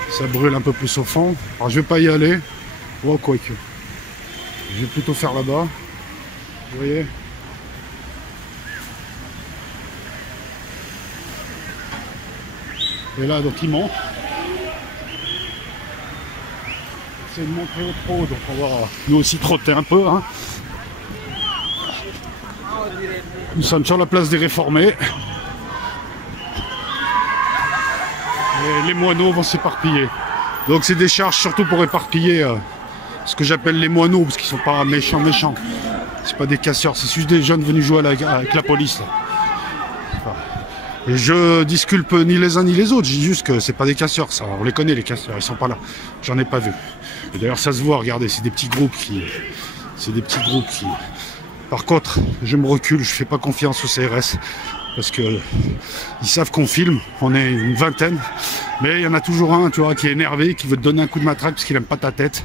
Ça brûle un peu plus au fond. Alors je vais pas y aller. Oh, quoique. Je vais plutôt faire là-bas. Vous voyez? Et là, donc il monte. C'est de montrer au trop, donc on va nous aussi trotter un peu. Hein. Nous sommes sur la place des Réformés. Et les moineaux vont s'éparpiller. Donc c'est des charges surtout pour éparpiller ce que j'appelle les moineaux, parce qu'ils sont pas méchants. C'est pas des casseurs, c'est juste des jeunes venus jouer avec la police. Là. Et je disculpe ni les uns ni les autres, je dis juste que c'est pas des casseurs, ça. On les connaît les casseurs, ils sont pas là. J'en ai pas vu. Et d'ailleurs ça se voit, regardez, c'est des petits groupes qui... Par contre, je me recule, je fais pas confiance au CRS. Parce que ils savent qu'on filme, on est une vingtaine. Mais il y en a toujours un, tu vois, qui est énervé, qui veut te donner un coup de matraque parce qu'il aime pas ta tête.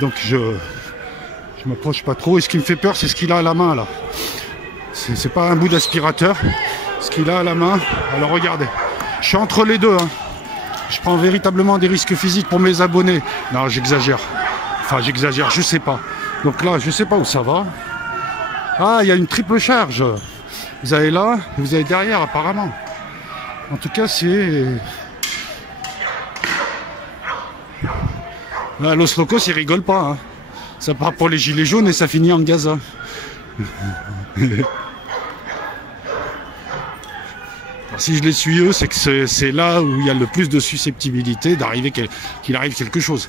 Donc je m'approche pas trop. Et ce qui me fait peur, c'est ce qu'il a à la main là. C'est pas un bout d'aspirateur. Ce qu'il a à la main, alors regardez, je suis entre les deux. Hein. Je prends véritablement des risques physiques pour mes abonnés. Non, j'exagère. Enfin, j'exagère, je sais pas. Donc là, je sais pas où ça va. Ah, il y a une triple charge. Vous avez là, et vous avez derrière, apparemment. En tout cas, c'est... Là, Los Locos, ils rigolent pas. Hein. Ça part pour les gilets jaunes et ça finit en Gaza. Si je les suis eux, c'est que c'est là où il y a le plus de susceptibilité d'arriver qu'il arrive quelque chose.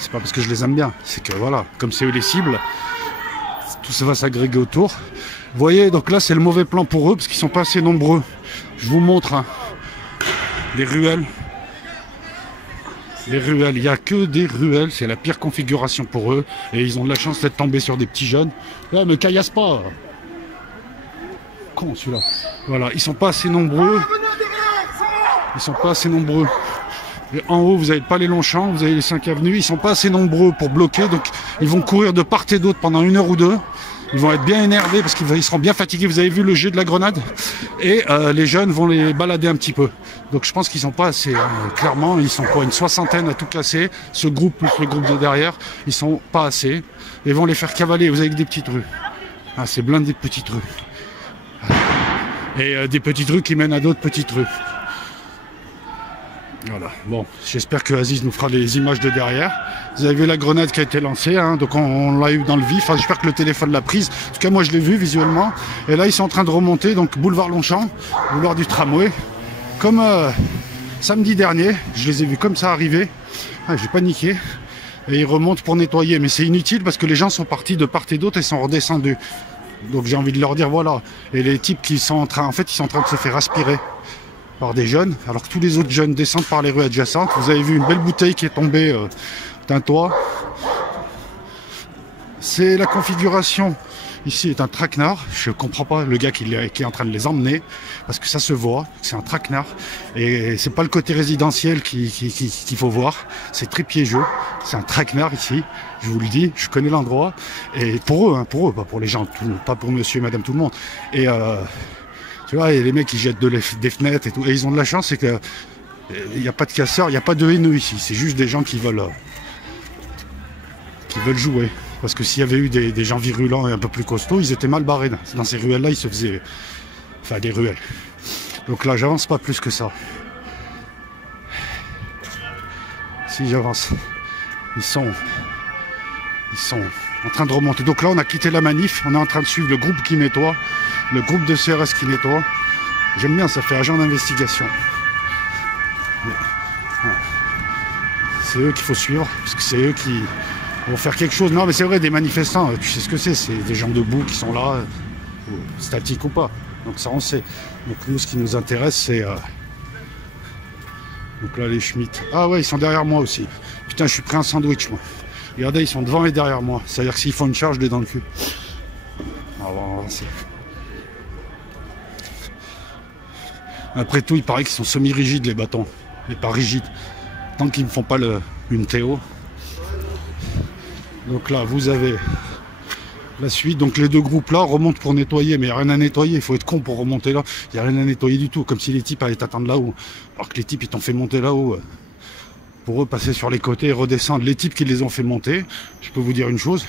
C'est pas parce que je les aime bien, c'est que voilà, comme c'est eux les cibles, tout ça va s'agréger autour. Vous voyez, donc là c'est le mauvais plan pour eux parce qu'ils sont pas assez nombreux. Je vous montre hein, des ruelles. Les ruelles, il n'y a que des ruelles, c'est la pire configuration pour eux. Et ils ont de la chance d'être tombés sur des petits jeunes. Là, me caillasse pas. Con celui-là. Voilà, ils sont pas assez nombreux. Ils sont pas assez nombreux. Et en haut, vous n'avez pas les Longchamps, vous avez les 5 avenues. Ils sont pas assez nombreux pour bloquer, donc ils vont courir de part et d'autre pendant 1 heure ou 2. Ils vont être bien énervés parce qu'ils seront bien fatigués. Vous avez vu le jet de la grenade. Et les jeunes vont les balader un petit peu. Donc je pense qu'ils sont pas assez. Hein. Clairement, ils sont quoi, une 60aine à tout casser. Ce groupe plus le groupe de derrière, ils sont pas assez. Ils vont les faire cavaler. Vous avez que des petites rues. Ah, c'est blindé de petites rues. Et des petites rues qui mènent à d'autres petites rues. Voilà, bon, j'espère que Aziz nous fera les images de derrière. Vous avez vu la grenade qui a été lancée, hein, donc on l'a eu dans le vif. Enfin, j'espère que le téléphone l'a prise. En tout cas, moi je l'ai vu visuellement. Et là, ils sont en train de remonter, donc boulevard Longchamp, boulevard du tramway. Comme samedi dernier, je les ai vus comme ça arriver. Ah, j'ai paniqué. Et ils remontent pour nettoyer, mais c'est inutile parce que les gens sont partis de part et d'autre et sont redescendus. Donc j'ai envie de leur dire voilà. Et les types qui sont en train, ils sont en train de se faire aspirer par des jeunes, alors que tous les autres jeunes descendent par les rues adjacentes. Vous avez vu une belle bouteille qui est tombée d'un toit. C'est la configuration. Ici est un traquenard. Je comprends pas le gars qui est en train de les emmener, parce que ça se voit, c'est un traquenard. Et c'est pas le côté résidentiel qu'il faut voir. C'est très piégeux. C'est un traquenard ici. Je vous le dis, je connais l'endroit. Et pour eux, hein, pas pour les gens, pas pour monsieur et madame tout le monde. Et tu vois, et les mecs qui jettent des fenêtres et tout. Et ils ont de la chance, c'est que il n'y a pas de casseurs, il n'y a pas de haineux ici. C'est juste des gens qui veulent jouer. Parce que s'il y avait eu des gens virulents et un peu plus costauds, ils étaient mal barrés. Dans ces ruelles-là, ils se faisaient Enfin, des ruelles. Donc là, j'avance pas plus que ça. Si j'avance, ils sont en train de remonter. Donc là, on a quitté la manif. On est en train de suivre le groupe qui nettoie, le groupe de CRS qui nettoie. J'aime bien, ça fait agent d'investigation. C'est eux qu'il faut suivre, parce que c'est eux qui vont faire quelque chose. Non, mais c'est vrai, des manifestants, tu sais ce que c'est des gens debout qui sont là, statiques ou pas. Donc ça, on sait. Donc nous, ce qui nous intéresse, c'est... Donc là, les Schmitt. Ah ouais, ils sont derrière moi aussi. Putain, je suis pris un sandwich, moi. Regardez, ils sont devant et derrière moi. C'est-à-dire que s'ils font une charge, je les dans le cul. On va avancer. Après tout, il paraît qu'ils sont semi-rigides, les bâtons. Mais pas rigides. Tant qu'ils ne font pas une Théo. Donc là, vous avez la suite. Donc les deux groupes là remontent pour nettoyer. Mais il n'y a rien à nettoyer. Il faut être con pour remonter là. Il n'y a rien à nettoyer du tout. Comme si les types allaient t'attendre là-haut. Alors que les types, ils t'ont fait monter là-haut. Pour eux, passer sur les côtés et redescendre. Les types qui les ont fait monter, je peux vous dire une chose.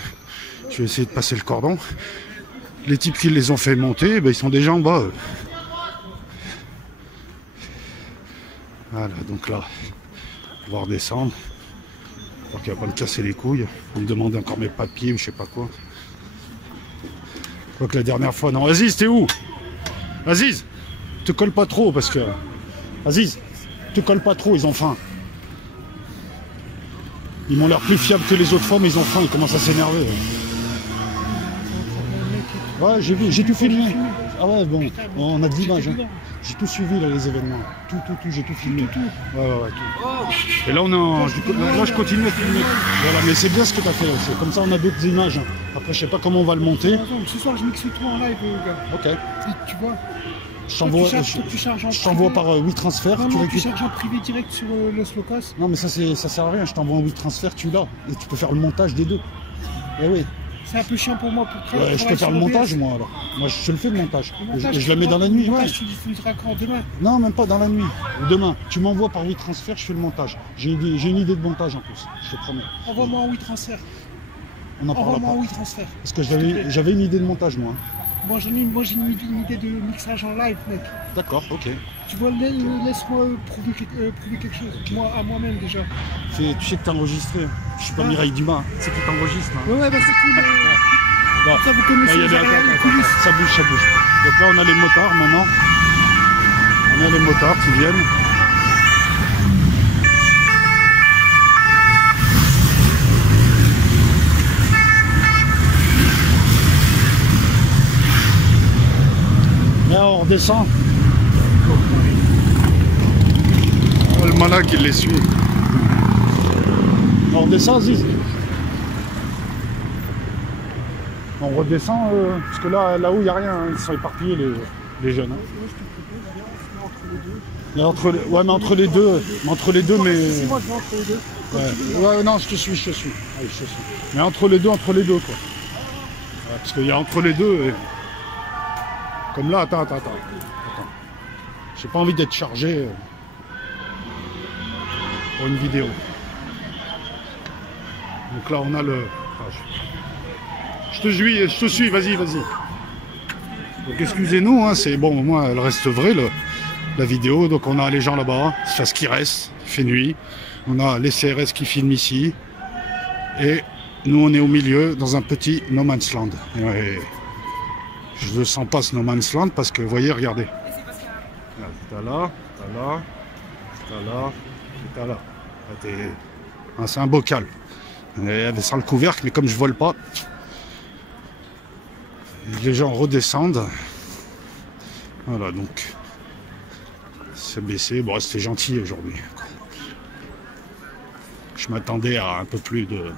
Je vais essayer de passer le cordon. Les types qui les ont fait monter, ben, ils sont déjà en bas. Voilà, donc là, on va redescendre. Alors qu'il va pas me casser les couilles. On me demande encore mes papiers ou je sais pas quoi. Quoique la dernière fois, non. Aziz, t'es où? Aziz, te colle pas trop parce que... Aziz, te colle pas trop, ils ont faim. Ils m'ont l'air plus fiables que les autres fois, mais ils ont faim, ils commencent à s'énerver. Ouais, j'ai vu, j'ai tout filmé. Ah ouais, bon, on a de l'image. Hein. J'ai tout suivi, là, les événements. Tout, j'ai tout filmé. Tout. Ouais, tout. Et là, on est en... Là, je continue à filmer. Voilà, mais c'est bien ce que tu as fait. Comme ça, on a d'autres images. Après, je sais pas comment on va le monter. Ce soir, je mixe tout en live, gars. Ok. Tu vois. Je t'envoie par 8 transferts. Non, tu charges en privé direct sur le Slowcast. Non, mais ça sert à rien. Je t'envoie en 8 transferts, tu l'as. Et tu peux faire le montage des deux. Eh oui. C'est un peu chiant pour moi pour travailler. Ouais, je peux faire le montage, moi, alors. Moi, je te le fais, le montage. Je le mets dans la nuit, ouais. Tu diffuseras quand demain? Non, même pas dans la nuit. Demain. Tu m'envoies par 8 transferts, je fais le montage. J'ai une idée de montage, en plus. Je te promets. Envoie-moi en 8 transferts. On en parlera pas. Envoie-moi en 8 transferts. Parce que j'avais une idée de montage, moi. Moi, j'ai une idée de mixage en live, mec. D'accord, ok. Tu vois, laisse-moi prouver quelque chose. Moi, à moi-même, déjà. Tu sais que t'es enregistré. Je suis pas Mireille Dumas. C'est qui t'enregistre. Hein. Ouais, bah c'est cool. Ça, vous connaissez les coulisses. Ça bouge. Donc là, on a les motards, maintenant. On a les motards qui viennent. Là, on redescend. Oh, le malin qui les suit. On redescend, Ziz. On redescend, parce que là-haut, il n'y a rien. Hein. Ils sont éparpillés, les jeunes. Hein. Ouais, mais entre les deux. Mais... Moi, je vais entre les deux. Ouais, non, je te suis. Allez, je te suis. Mais entre les deux, quoi. Ouais, parce qu'il y a entre les deux... Comme là, attends. J'ai pas envie d'être chargé pour une vidéo. Donc là, on a le... Je te suis, vas-y. Donc excusez-nous, hein, c'est bon, au moins elle reste vraie, la vidéo. Donc on a les gens là-bas, c'est ce qui reste, il fait nuit. On a les CRS qui filment ici. Et nous, on est au milieu, dans un petit no man's land. Et je ne sens pas ce no man's land parce que, vous voyez, regardez. T'as là. C'est un bocal. Sans le couvercle, mais comme je vole pas, les gens redescendent. Voilà, donc c'est baissé. Bon, c'était gentil aujourd'hui. Je m'attendais à un peu plus de...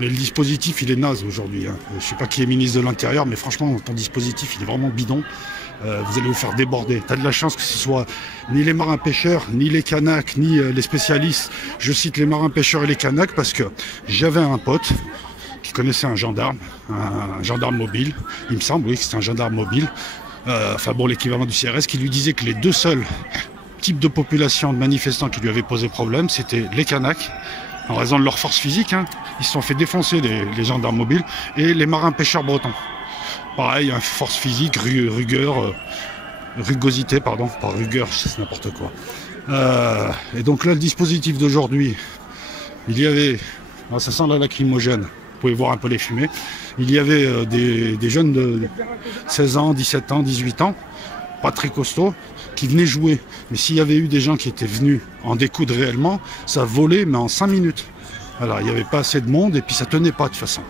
Mais le dispositif, il est naze aujourd'hui. Hein. Je ne sais pas qui est ministre de l'Intérieur, mais franchement, ton dispositif, il est vraiment bidon. Vous allez vous faire déborder. Tu as de la chance que ce soit ni les marins-pêcheurs, ni les Kanaks, ni les spécialistes. Je cite les marins-pêcheurs et les Kanaks parce que j'avais un pote qui connaissait un gendarme mobile. Il me semble, oui, que c'était un gendarme mobile. Enfin bon, l'équivalent du CRS, qui lui disait que les deux seuls types de population de manifestants qui lui avaient posé problème, c'était les Kanaks en raison de leur force physique, hein. Ils se sont fait défoncer les gendarmes mobiles et les marins pêcheurs bretons. Pareil, hein, force physique, rigueur, rugosité, pardon, pas rigueur, c'est n'importe quoi. Et donc là, le dispositif d'aujourd'hui, il y avait, ça sent la lacrymogène, vous pouvez voir un peu les fumées, il y avait des jeunes de 16 ans, 17 ans, 18 ans, pas très costauds, qui venaient jouer. Mais s'il y avait eu des gens qui étaient venus en découdre réellement, ça volait, mais en 5 minutes. Voilà, il n'y avait pas assez de monde, et puis ça tenait pas de toute façon.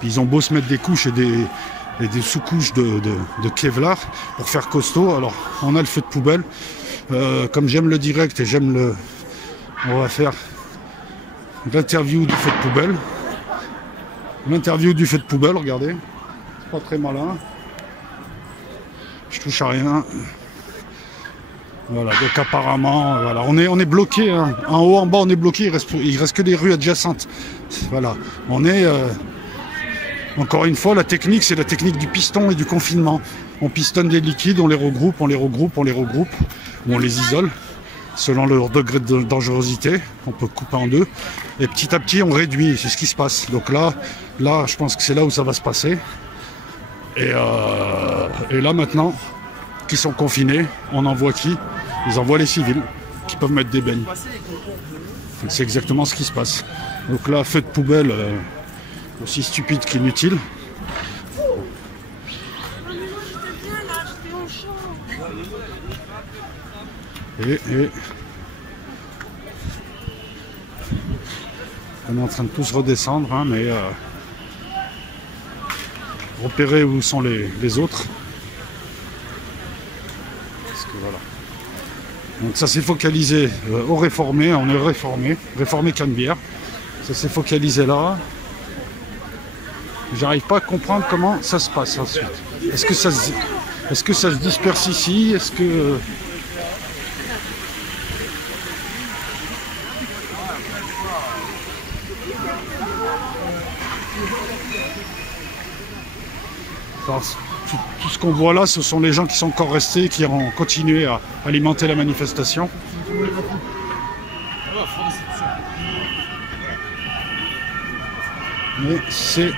Puis ils ont beau se mettre des couches et des sous-couches de Kevlar pour faire costaud. Alors, on a le feu de poubelle. Comme j'aime le direct et j'aime le... On va faire l'interview du feu de poubelle. L'interview du feu de poubelle, regardez. C'est pas très malin. Je touche à rien. Voilà, donc apparemment, voilà, on est bloqué. Hein. En haut, en bas, on est bloqué. Il reste que des rues adjacentes. Voilà, on est... Encore une fois, la technique, c'est la technique du piston et du confinement. On pistonne des liquides, on les regroupe, on les regroupe, on les regroupe, ou on les isole, selon leur degré de dangerosité. On peut couper en deux. Et petit à petit, on réduit. C'est ce qui se passe. Donc là, je pense que c'est là où ça va se passer. Et là, maintenant, qui sont confinés, on envoie qui? Ils envoient les civils, qui peuvent mettre des beignes. C'est exactement ce qui se passe. Donc là, feu de poubelle... aussi stupide qu'inutile. Et on est en train de tous redescendre, hein, mais repérer où sont les autres. Parce que voilà. Donc ça s'est focalisé au réformé, on est réformé Canebière. Ça s'est focalisé là. J'arrive pas à comprendre comment ça se passe ensuite. Est-ce que ça se disperse ici? Est-ce que... Alors, tout ce qu'on voit là, ce sont les gens qui sont encore restés, qui ont continué à alimenter la manifestation. Mais c'est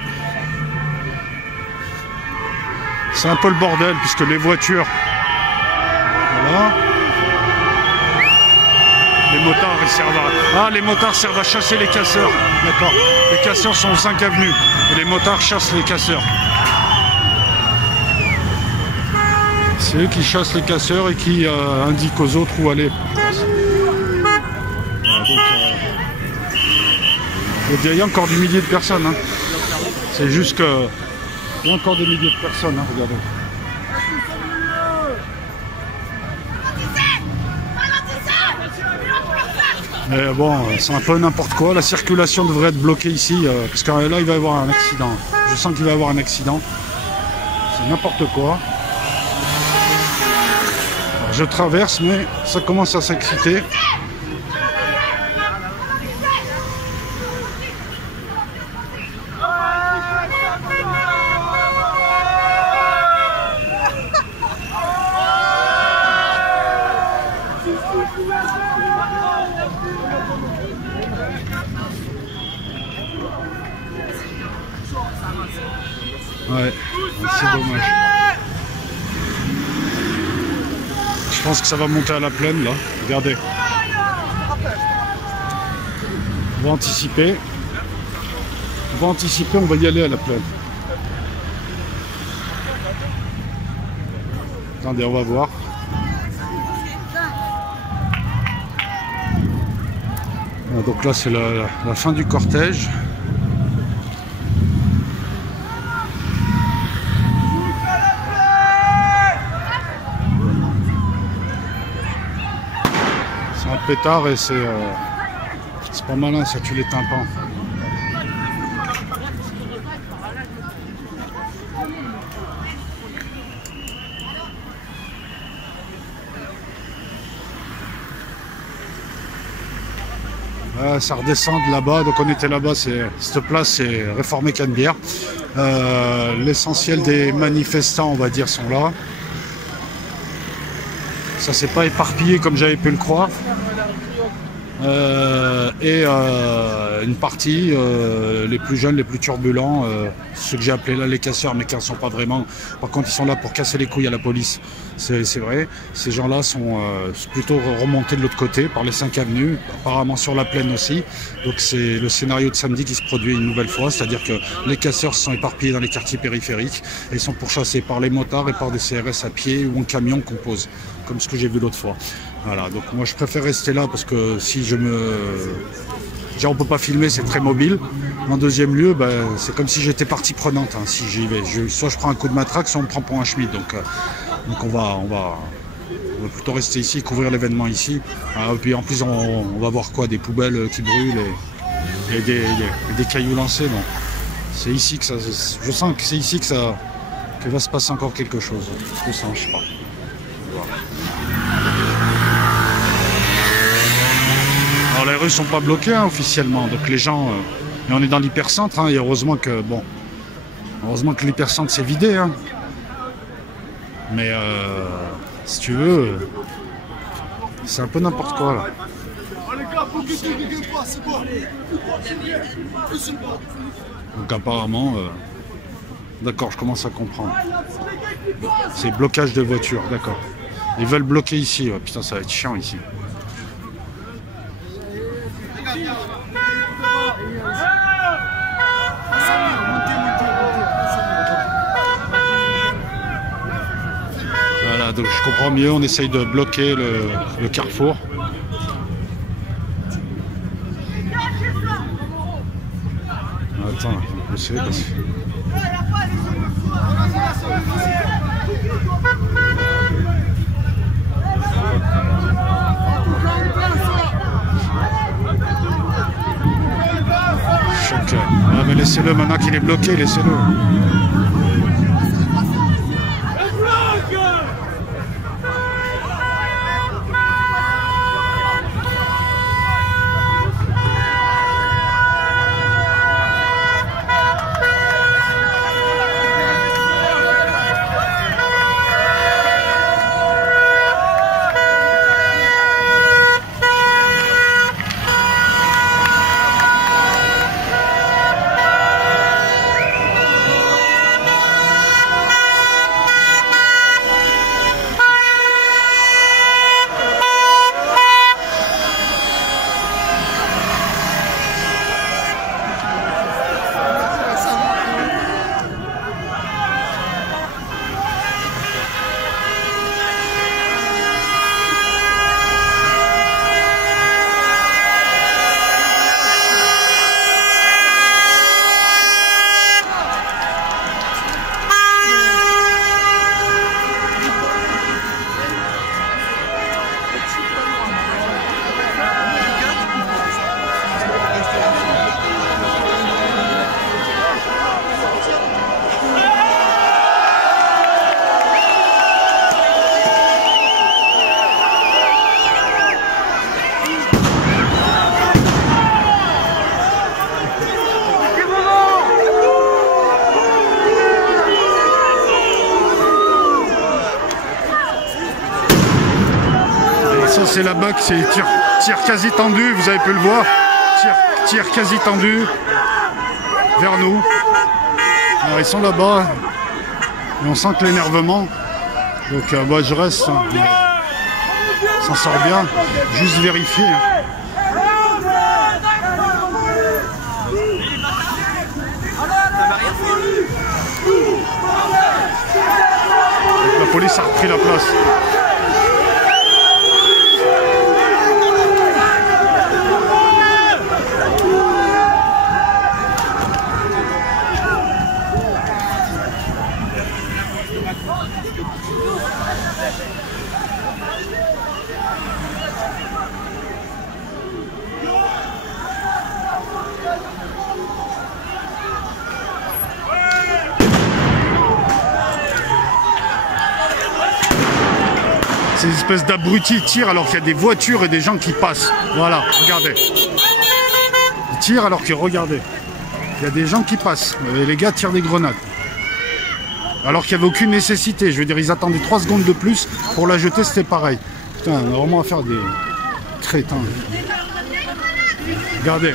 un peu le bordel, puisque les voitures, voilà, les motards, ils servent à... les motards servent à chasser les casseurs, d'accord. Les casseurs sont aux 5 avenues, et les motards chassent les casseurs. C'est eux qui chassent les casseurs et qui indiquent aux autres où aller. Voilà, donc, il y a encore des milliers de personnes, hein. C'est juste que... Il y a encore des milliers de personnes, hein, regardez. Mais bon, c'est un peu n'importe quoi. La circulation devrait être bloquée ici, parce que là, il va y avoir un accident. Je sens qu'il va y avoir un accident. C'est n'importe quoi. Alors, je traverse, mais ça commence à s'exciter. Ouais, c'est dommage. Je pense que ça va monter à la plaine là. Regardez. On va anticiper. On va y aller à la plaine. Attendez, on va voir. Donc là c'est la fin du cortège. C'est un pétard et c'est pas malin, ça tue les tympans. Ça redescend de là-bas, donc on était là-bas, cette place c'est réformé Canebière. L'essentiel des manifestants, on va dire, sont là. Ça s'est pas éparpillé comme j'avais pu le croire. et une partie, les plus jeunes, les plus turbulents, ceux que j'ai appelés là les casseurs, mais qui ne sont pas vraiment. Par contre, ils sont là pour casser les couilles à la police, c'est vrai. Ces gens-là sont plutôt remontés de l'autre côté, par les 5 avenues, apparemment sur la plaine aussi. Donc c'est le scénario de samedi qui se produit une nouvelle fois, c'est-à-dire que les casseurs se sont éparpillés dans les quartiers périphériques et sont pourchassés par les motards et par des CRS à pied ou en camion qu'on pose, comme ce que j'ai vu l'autre fois. Voilà, donc moi je préfère rester là parce que si je me... Déjà on peut pas filmer, c'est très mobile. En deuxième lieu, c'est comme si j'étais partie prenante, hein, si j'y vais. Soit je prends un coup de matraque, soit on me prend pour un schmitt. Donc on va plutôt rester ici, couvrir l'événement ici. Et puis en plus on va voir quoi, des poubelles qui brûlent et des cailloux lancés. Donc c'est ici que ça... Je sens que c'est ici que va se passer encore quelque chose. Je sens, je sais pas. Voilà. Alors les rues sont pas bloquées hein, officiellement, donc les gens, et on est dans l'hypercentre, hein, et heureusement que l'hypercentre s'est vidé, hein. Mais si tu veux, c'est un peu n'importe quoi là. Donc apparemment, d'accord, je commence à comprendre. C'est blocage de voitures, d'accord. Ils veulent bloquer ici, ouais. Putain ça va être chiant ici. Voilà, donc je comprends mieux, on essaye de bloquer le carrefour. Attends, je sais parce que... Ah mais laissez-le maintenant qu'il est bloqué, laissez-le. C'est la BAC, c'est tir quasi tendu, vous avez pu le voir, tir quasi tendu vers nous. Alors, ils sont là-bas et on sent que l'énervement, donc moi je reste, hein, s'en sort bien, juste vérifier. Hein. Donc, la police a repris la place. Ces espèces d'abrutis tirent alors qu'il y a des voitures et des gens qui passent. Voilà, regardez. Ils tirent alors que, regardez, il y a des gens qui passent. Et les gars tirent des grenades. Alors qu'il n'y avait aucune nécessité. Je veux dire, ils attendaient 3 secondes de plus pour la jeter, c'était pareil. Putain, on a vraiment affaire à des crétins. Regardez.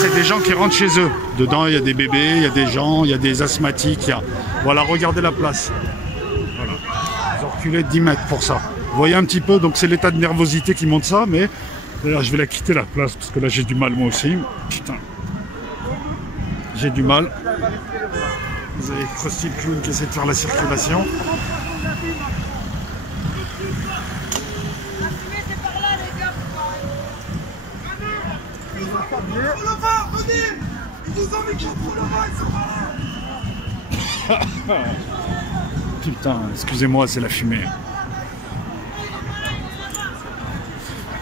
C'est des gens qui rentrent chez eux. Dedans, il y a des bébés, il y a des gens, il y a des asthmatiques. Voilà, regardez la place. Voilà. Ils ont reculé de 10 mètres pour ça. Vous voyez un petit peu, donc c'est l'état de nervosité qui montre ça, mais d'ailleurs, je vais la quitter la place parce que là, j'ai du mal moi aussi. Putain. J'ai du mal. Vous avez Krusty le clown qui essaie de faire la circulation. Putain, excusez-moi, c'est la fumée.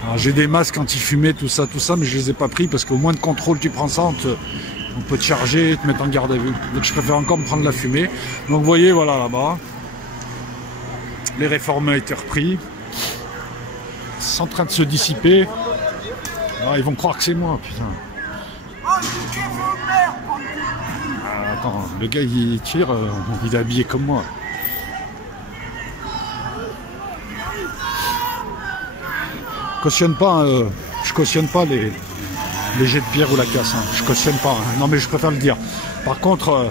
Alors j'ai des masques anti-fumée, tout ça, mais je les ai pas pris parce qu'au moins de contrôle tu prends ça, on peut te charger, te mettre en garde à vue. Donc je préfère encore me prendre la fumée. Donc vous voyez, voilà là-bas, les réformes ont été repris. C'est en train de se dissiper. Alors, ils vont croire que c'est moi, putain. Attends, le gars il tire, il est habillé comme moi. Cautionne pas, je cautionne pas les jets de pierre ou la casse. Hein. Je cautionne pas. Hein. Non mais je préfère le dire. Par contre,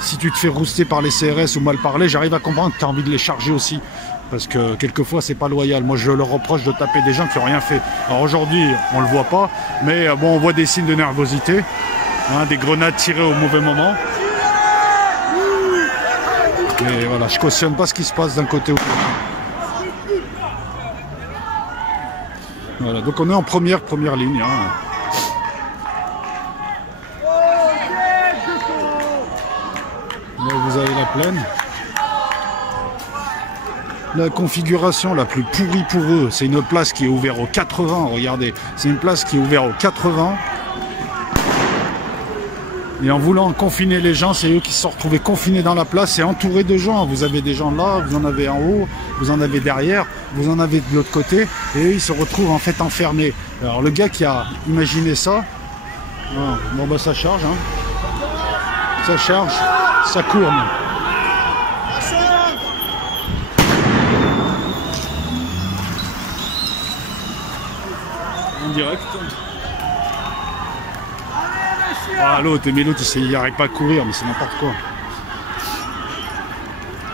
si tu te fais rouster par les CRS ou mal parler, j'arrive à comprendre que tu as envie de les charger aussi. Parce que quelquefois c'est pas loyal. Moi je leur reproche de taper des gens qui n'ont rien fait. Alors aujourd'hui on le voit pas, mais bon on voit des signes de nervosité, hein, des grenades tirées au mauvais moment. Et voilà, je cautionne pas ce qui se passe d'un côté ou de l'autre. Voilà, donc on est en première ligne. Hein. Là vous avez la plaine. La configuration la plus pourrie pour eux, c'est une place qui est ouverte aux 80, regardez, c'est une place qui est ouverte aux 80. Et en voulant confiner les gens, c'est eux qui se sont retrouvés confinés dans la place et entourés de gens. Vous avez des gens là, vous en avez en haut, vous en avez derrière, vous en avez de l'autre côté, et eux ils se retrouvent en fait enfermés. Alors le gars qui a imaginé ça, bon bah ça charge, hein. Ça charge, ça courne. Direct. Ah l'autre, mais l'autre il n'arrête pas de courir, mais c'est n'importe quoi.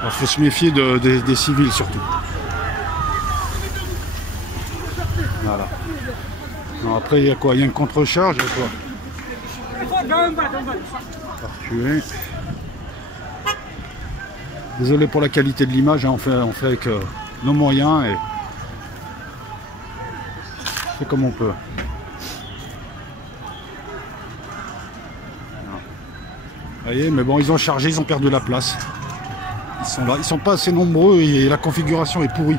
Il faut se méfier des civils surtout. Voilà. Non, après il y a quoi? Il y a une contre-charge, il y a quoi? Reculer. Désolé pour la qualité de l'image, hein, on fait avec nos moyens et c'est comme on peut. Vous voyez, mais bon, ils ont chargé, ils ont perdu la place. Ils sont là, ils sont pas assez nombreux et la configuration est pourrie.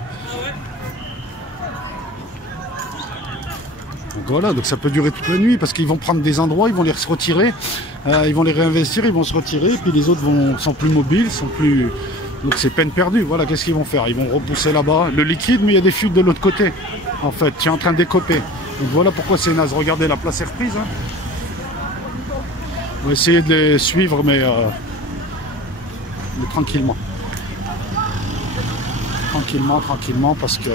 Donc voilà, donc ça peut durer toute la nuit parce qu'ils vont prendre des endroits, ils vont les retirer, ils vont les réinvestir, ils vont se retirer, puis les autres sont plus mobiles, sont plus. Donc c'est peine perdue. Voilà, qu'est-ce qu'ils vont faire? Ils vont repousser là-bas le liquide, mais il y a des fuites de l'autre côté. En fait, tu es en train de décoper. Donc voilà pourquoi c'est naze. Regardez, la place est reprise. Hein. On va essayer de les suivre, mais tranquillement. Tranquillement, parce que...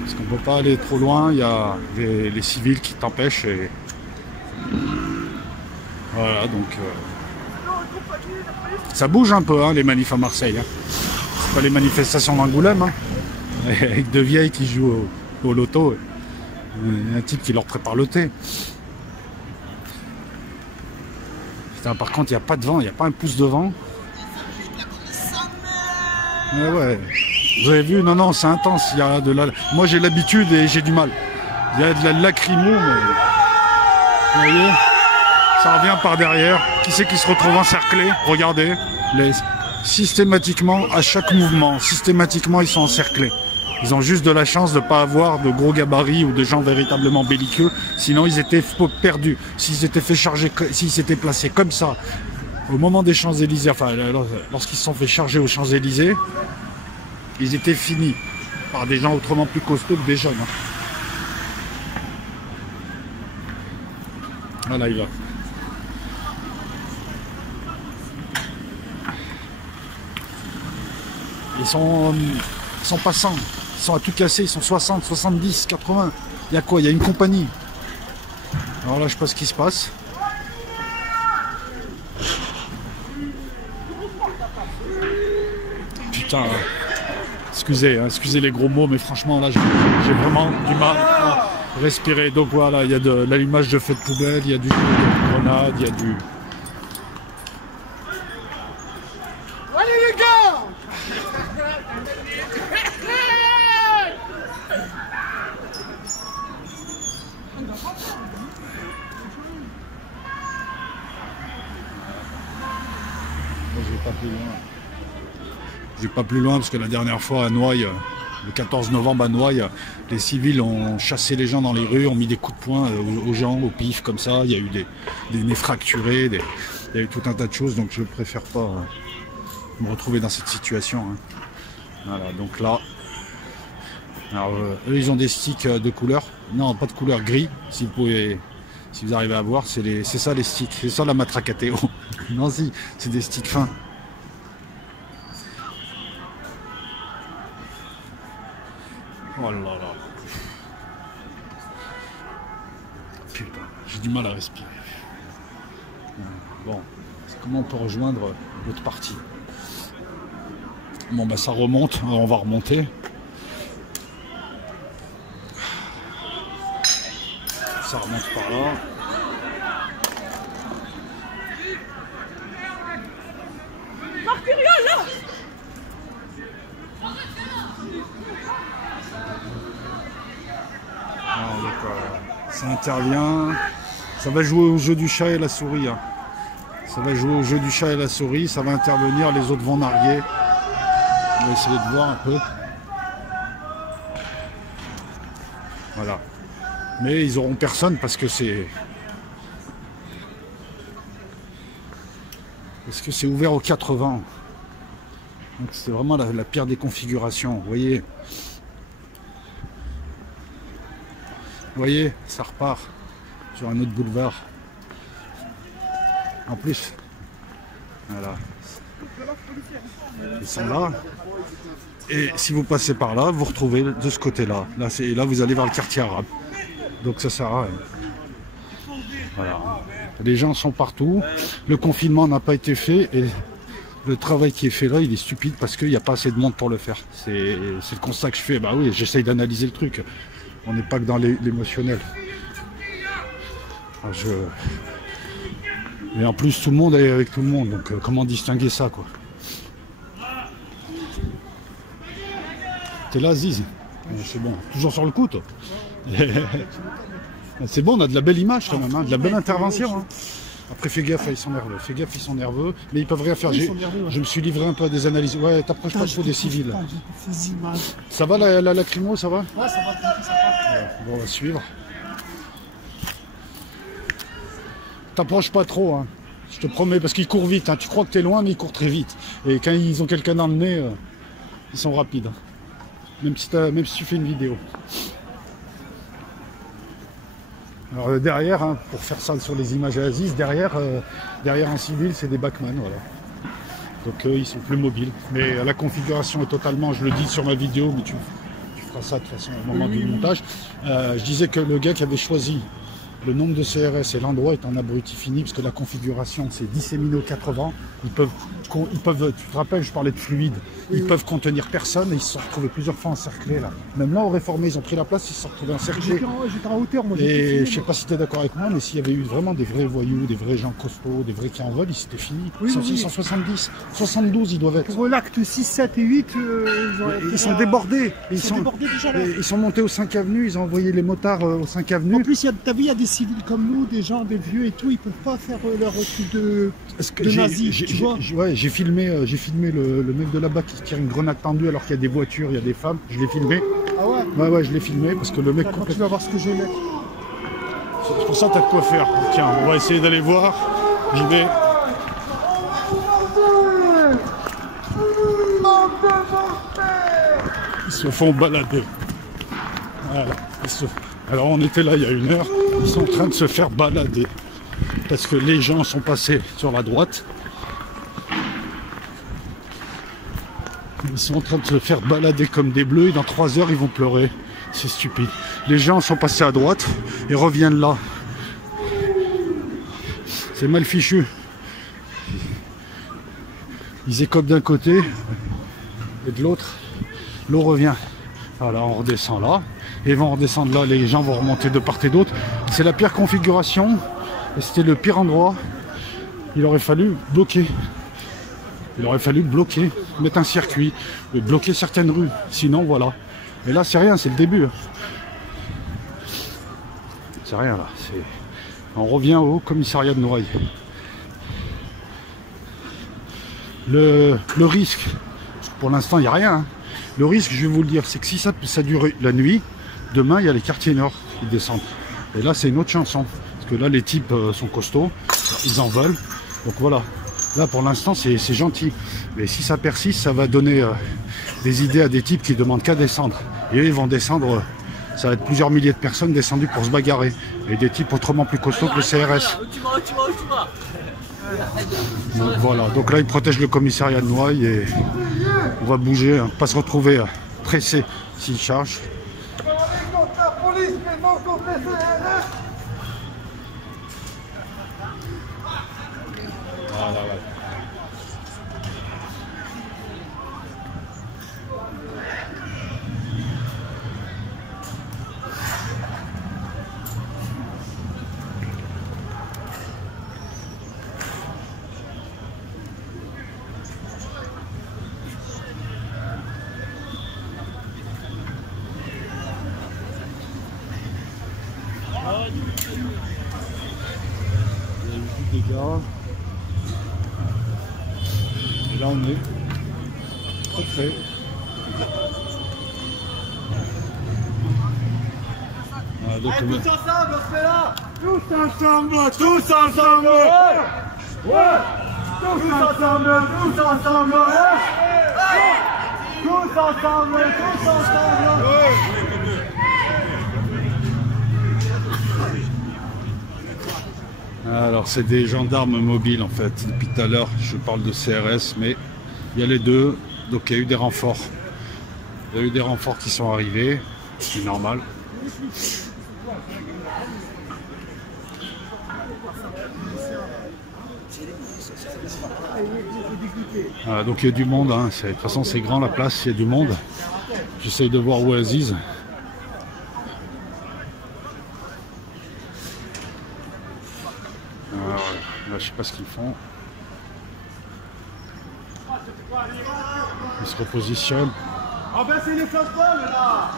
Parce qu'on ne peut pas aller trop loin, il y a les civils qui t'empêchent et... Voilà, donc... Ça bouge un peu, hein, les manifs à Marseille. Hein. C'est pas les manifestations d'Angoulême, hein. Avec deux vieilles qui jouent au loto. Il y a un type qui leur prépare le thé. Putain, par contre, il n'y a pas de vent, il n'y a pas un pouce de vent. Mais ouais. Vous avez vu? Non, c'est intense. Il y a de la... Moi, j'ai l'habitude et j'ai du mal. Il y a de la lacrymo, mais... Vous voyez? Ça revient par derrière. Qui c'est qui se retrouve encerclé? Regardez. Systématiquement, à chaque mouvement, systématiquement, ils sont encerclés. Ils ont juste de la chance de ne pas avoir de gros gabarits ou de gens véritablement belliqueux. Sinon, ils étaient perdus. S'ils s'étaient fait charger, s'ils s'étaient placés comme ça, au moment des Champs-Élysées, enfin, lorsqu'ils se sont fait charger aux Champs-Élysées, ils étaient finis par des gens autrement plus costauds que des jeunes. Hein. Voilà, il va. Ils sont pas 100. Ils sont à tout casser. Ils sont 60, 70, 80. Il y a quoi? Il y a une compagnie. Alors là, je sais pas ce qui se passe. Putain. Excusez les gros mots, mais franchement, là, j'ai vraiment du mal à respirer. Donc voilà, il y a de l'allumage de feux de poubelle, il y a du grenade, il y a du... Allez les gars! Je vais pas plus loin. Je vais pas plus loin parce que la dernière fois à Noailles, le 14 novembre à Noailles, les civils ont chassé les gens dans les rues, ont mis des coups de poing aux gens, au pif comme ça. Il y a eu des nez fracturés, il y a eu tout un tas de choses, donc je préfère pas me retrouver dans cette situation. Hein. Voilà, donc là, alors, eux ils ont des sticks de couleur, non pas de couleur gris, si vous arrivez à voir, c'est ça les sticks, c'est ça la matraque à Théo. Non si, c'est des sticks fins. Oh là là. Putain, j'ai du mal à respirer. Bon, comment on peut rejoindre l'autre partie? Bon bah ça remonte, on va remonter. Ça remonte par là. Ça intervient, ça va jouer au jeu du chat et la souris. Hein. Ça va jouer au jeu du chat et la souris, ça va intervenir, les autres vont narguer. On va essayer de voir un peu. Voilà. Mais ils auront personne parce que c'est ouvert aux 4 vents. Donc c'est vraiment la pire des configurations, vous voyez. Vous voyez, ça repart sur un autre boulevard. En plus, voilà. Ils sont là. Et si vous passez par là, vous retrouvez de ce côté-là. Là, vous allez vers le quartier arabe. Donc ça sert à rien. Voilà. Les gens sont partout. Le confinement n'a pas été fait. Et le travail qui est fait là, il est stupide parce qu'il n'y a pas assez de monde pour le faire. C'est le constat que je fais. Bah oui, j'essaye d'analyser le truc. On n'est pas que dans l'émotionnel. Et en plus, tout le monde est avec tout le monde. Donc, comment distinguer ça, quoi? T'es là, Ziz? C'est bon. Toujours sur le coup, toi? C'est bon, on a de la belle image, quand même. Hein, de la belle intervention. Hein. Après, fais gaffe, ils sont nerveux. Fais gaffe, ils sont nerveux. Mais ils peuvent rien faire. Je me suis livré un peu à des analyses. Ouais, t'approches pas trop des civils. Ça va, la lacrymo, ça va? Ouais, ça va. Ouais, bon, on va suivre. T'approches pas trop, hein. Je te promets, parce qu'ils courent vite. Hein. Tu crois que t'es loin, mais ils courent très vite. Et quand ils ont quelqu'un dans le nez, ils sont rapides. Même si tu fais une vidéo. Alors derrière, hein, pour faire ça sur les images à Aziz, derrière en civil, c'est des backman, voilà. Donc ils sont plus mobiles. Mais la configuration est totalement, je le dis sur ma vidéo, mais tu feras ça de toute façon au moment du montage. Je disais que le gars qui avait choisi le nombre de CRS et l'endroit est en abruti fini, parce que la configuration c'est disséminé aux 4 vents. Ils peuvent, tu te rappelles, je parlais de fluide, ils peuvent contenir personne et ils se sont retrouvés plusieurs fois encerclés là. Même là au réformé, ils ont pris la place, ils se sont retrouvés encerclés. J'étais en hauteur, moi. Et je sais pas si tu es d'accord avec moi, mais s'il y avait eu vraiment des vrais voyous, des vrais gens costauds, des vrais qui en veulent, c'était fini. Ils sont 670, 72 ils doivent être. Pour l'acte 6, 7 et 8, ils sont débordés. Ils sont débordés déjà là. Ils sont montés aux 5 avenues, ils ont envoyé les motards aux 5 avenues. En plus, t'as vu, il y a des civils comme nous, des gens, des vieux et tout, ils peuvent pas faire leur truc de nazis, tu vois. Ouais, j'ai filmé le mec de là-bas qui tire une grenade tendue alors qu'il y a des voitures, il y a des femmes. Je l'ai filmé. Ah ouais? Ouais, je l'ai filmé parce que le mec... Tu vas voir ce que j'ai là. C'est pour ça que t'as de quoi faire. Tiens, on va essayer d'aller voir. J'y vais. Ils se font balader. Voilà. Alors on était là il y a 1 heure. Ils sont en train de se faire balader. Parce que les gens sont passés sur la droite. Ils sont en train de se faire balader comme des bleus et dans 3 heures ils vont pleurer. C'est stupide. Les gens sont passés à droite et reviennent là. C'est mal fichu. Ils écopent d'un côté et de l'autre, l'eau revient. Voilà, on redescend là. Et ils vont redescendre là, les gens vont remonter de part et d'autre. C'est la pire configuration. Et c'était le pire endroit. Il aurait fallu bloquer. Il aurait fallu bloquer, mettre un circuit, bloquer certaines rues. Sinon, voilà. Et là, c'est rien, c'est le début. C'est rien, là. On revient au commissariat de Noailles. Le risque, pour l'instant, il n'y a rien. Hein. Le risque, je vais vous le dire, c'est que si ça dure la nuit, demain, il y a les quartiers nord qui descendent. Et là, c'est une autre chanson. Parce que là, les types sont costauds, ils en veulent. Donc voilà. Là, pour l'instant, c'est gentil. Mais si ça persiste, ça va donner des idées à des types qui demandent qu'à descendre. Et eux, ils vont descendre, ça va être plusieurs milliers de personnes descendues pour se bagarrer. Et des types autrement plus costauds que le CRS. Donc voilà, donc là, ils protègent le commissariat de Noailles et on va bouger, hein, pas se retrouver pressé s'ils chargent. Voilà, ouais. Il y a eu du dégât. Et là on est très près. Voilà, donc, Tous ensemble, on se fait là. Tous ensemble, tous ensemble. Ouais. Tous ensemble, tous ensemble. Ouais. Tous ensemble, tous ensemble. Alors c'est des gendarmes mobiles en fait. Depuis tout à l'heure je parle de CRS, mais il y a les deux, donc il y a eu des renforts. Il y a eu des renforts qui sont arrivés, c'est normal. Voilà, donc il y a du monde, hein. De toute façon c'est grand la place, il y a du monde. J'essaye de voir où est Aziz. Là, je sais pas ce qu'ils font. Ils se repositionnent. Ah ben c'est les footballs là.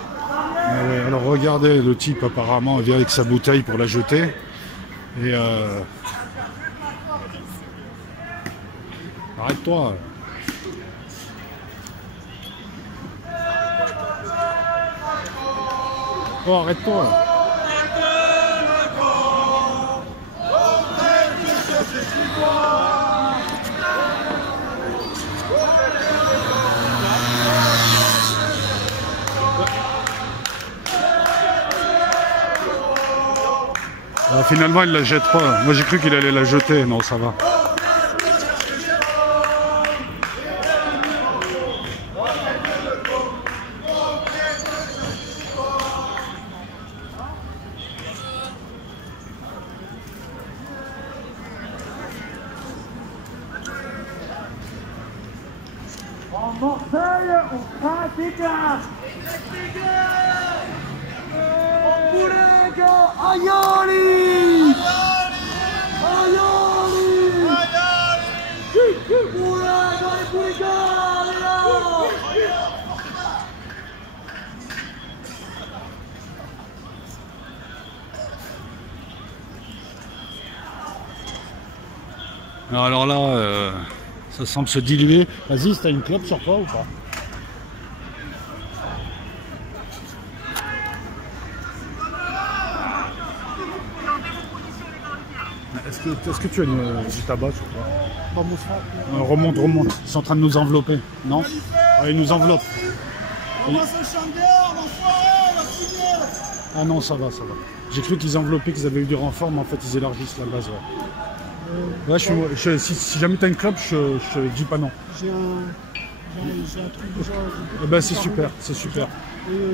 Ouais, alors regardez, le type apparemment vient avec sa bouteille pour la jeter. Et arrête-toi. Oh, arrête-toi. Alors, finalement, il la jette pas. Moi, j'ai cru qu'il allait la jeter. Non, ça va. En Marseille, on craint des gars. On poulet les gars. Aïoli. Aïoli. Poulet dans les poules gars, les là. Alors là, ça semble se diluer. Vas-y, t'as une clope sur toi ou pas? Est-ce que tu as du tabac sur toi? Dans mon frère. Remonte, remonte. Ils sont en train de nous envelopper. Non? Ouais, ils nous enveloppent. Ah non, ça va, ça va. J'ai cru qu'ils enveloppaient, qu'ils avaient eu du renfort, mais en fait ils élargissent la base. Ouais, si jamais t'as une clope, je dis pas non. J'ai J'ai un truc déjà. Eh ben, c'est super, c'est super.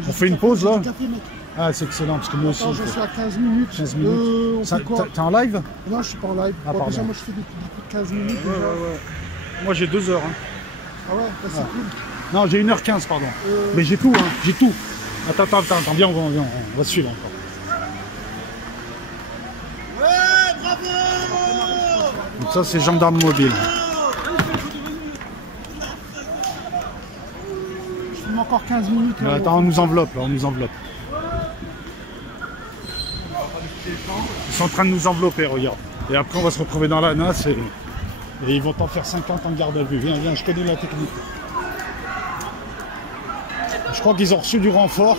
On fait une pause, là Café, mec. Ah, c'est excellent, parce que moi aussi. Attends, je suis à 15 minutes. 15 minutes. On fait quoi? T'es en live? Non, je suis pas en live. Ah, Bon, pardon. déjà, moi, je fais depuis 15 minutes. Ouais, déjà. ouais, ouais. Moi, j'ai 2 heures. Hein. Ah ouais, bah, c'est Ouais. cool. Non, j'ai 1h15, pardon. Mais j'ai tout, hein, j'ai tout. Attends, viens, on va suivre encore. Donc ça, c'est gendarme mobile. Je filme encore 15 minutes. Mais là. attends, on nous enveloppe, là, on nous enveloppe. Ils sont en train de nous envelopper, regarde. Et après, on va se retrouver dans la nasse et ils vont t'en faire 50 en garde à vue. Viens, je connais la technique. Je crois qu'ils ont reçu du renfort.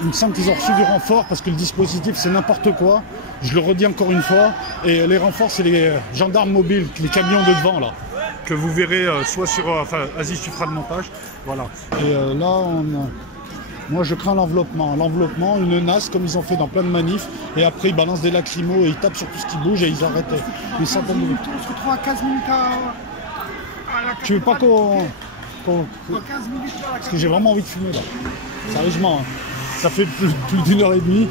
Il me semble qu'ils ont reçu du renfort parce que le dispositif, c'est n'importe quoi. Je le redis encore une fois. Et les renforts, c'est les gendarmes mobiles, les camions de devant, là. Que vous verrez soit sur... enfin, Aziz, tu feras le montage. Voilà. Et là, moi, je crains l'enveloppement. L'enveloppement, une nasse, comme ils ont fait dans plein de manifs. Et après, ils balancent des lacrymos et ils tapent sur tout ce qui bouge et ils arrêtent. Des centaines de... On se retrouve à 15 minutes à la Tu veux pas qu'on... 15 minutes là, Parce que j'ai vraiment envie de fumer, là. Sérieusement, hein. Ça fait plus d'1h30.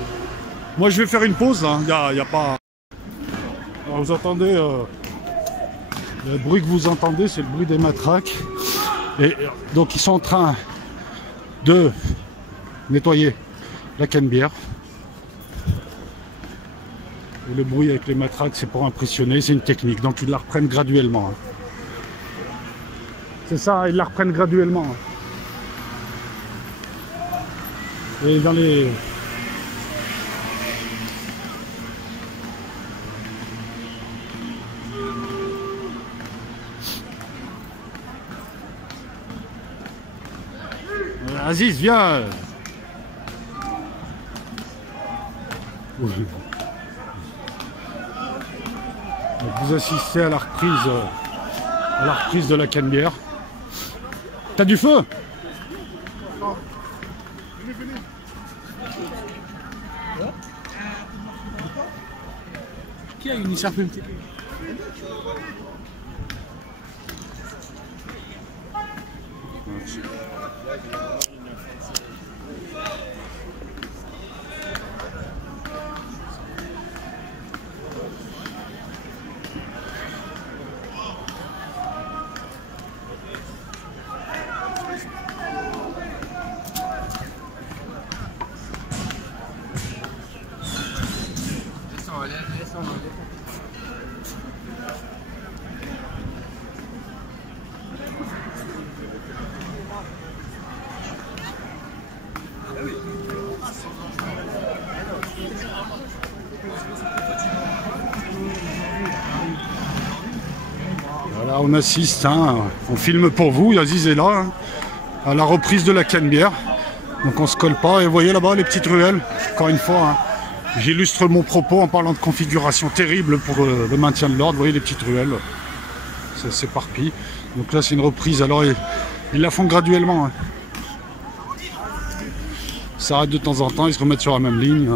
Moi, je vais faire une pause, là. Y a pas... Alors, vous entendez... le bruit que vous entendez, c'est le bruit des matraques. Et donc, ils sont en train de nettoyer la Canebière. Et le bruit avec les matraques, c'est pour impressionner, c'est une technique. Donc, ils la reprennent graduellement. Hein. C'est ça, ils la reprennent graduellement. Hein. Et dans les... Aziz, viens. Donc vous assistez à la reprise de la Canebière. T'as du feu? Qui a une écharpe un petit peu? Voilà, on assiste, hein, on filme pour vous, Aziz est là, hein, à la reprise de la Canebière. Donc on se colle pas, et vous voyez là-bas les petites ruelles, encore une fois, hein, j'illustre mon propos en parlant de configuration terrible pour le maintien de l'ordre. Vous voyez les petites ruelles, ça s'éparpille. Donc là c'est une reprise, alors ils la font graduellement. Hein. Ils s'arrêtent de temps en temps, ils se remettent sur la même ligne.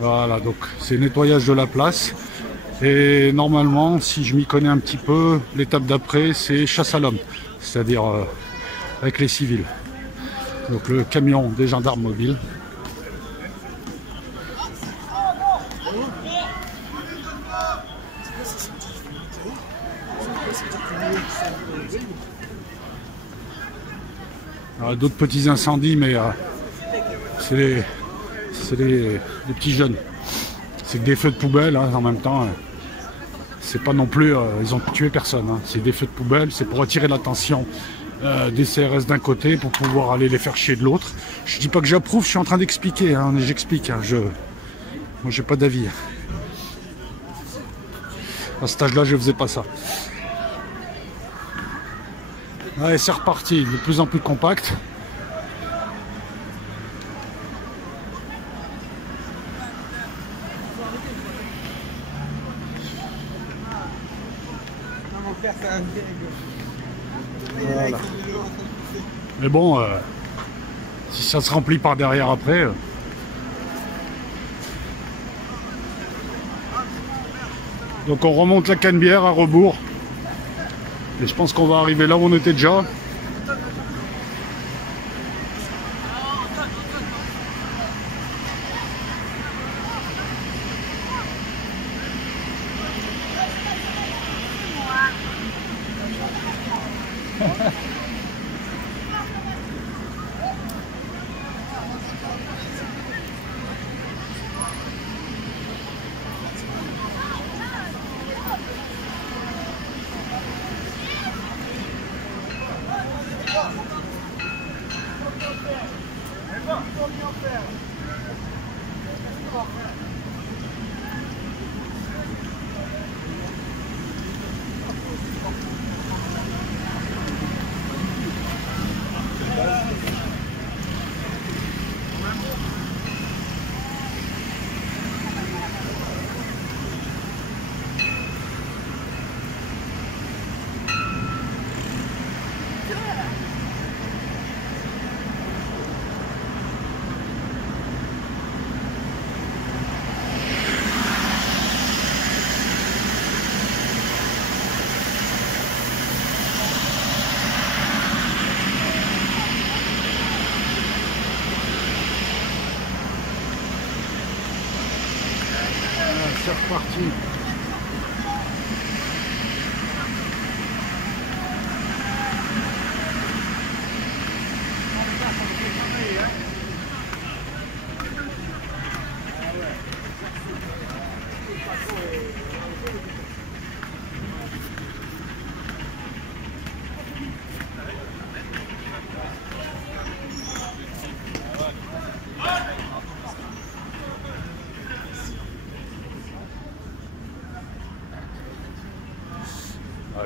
Voilà, donc c'est nettoyage de la place. Et normalement, si je m'y connais un petit peu, l'étape d'après, c'est chasse à l'homme. C'est-à-dire avec les civils. Donc le camion des gendarmes mobiles. D'autres petits incendies, mais c'est les petits jeunes. C'est que des feux de poubelle, hein, en même temps. C'est pas non plus... ils ont tué personne. Hein. C'est des feux de poubelle, c'est pour attirer l'attention des CRS d'un côté pour pouvoir aller les faire chier de l'autre. Je dis pas que j'approuve, je suis en train d'expliquer. Hein, j'explique. Hein, moi, j'ai pas d'avis. À cet âge-là, je faisais pas ça. Allez, c'est reparti. De plus en plus compact. Voilà. Mais bon, si ça se remplit par derrière après... Donc on remonte la Canebière à rebours. Et je pense qu'on va arriver là où on était déjà. C'est reparti.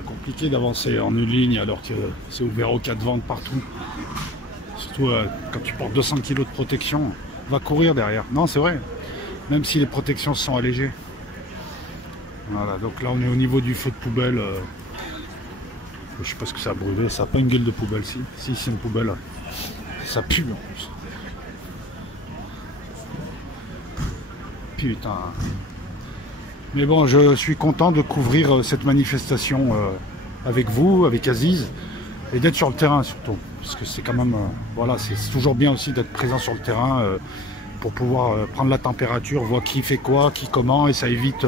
Compliqué d'avancer en une ligne alors que c'est ouvert aux quatre vents partout. Surtout quand tu portes 200 kg de protection, va courir derrière. Non, c'est vrai, même si les protections sont allégées. Voilà, donc là on est au niveau du feu de poubelle. Je sais pas ce que ça a brûlé, ça n'a pas une gueule de poubelle. Si c'est une poubelle, ça pue en plus. Putain. Mais bon, je suis content de couvrir cette manifestation avec vous, avec Aziz, et d'être sur le terrain surtout. Parce que c'est quand même, voilà, c'est toujours bien aussi d'être présent sur le terrain pour pouvoir prendre la température, voir qui fait quoi, qui comment, et ça évite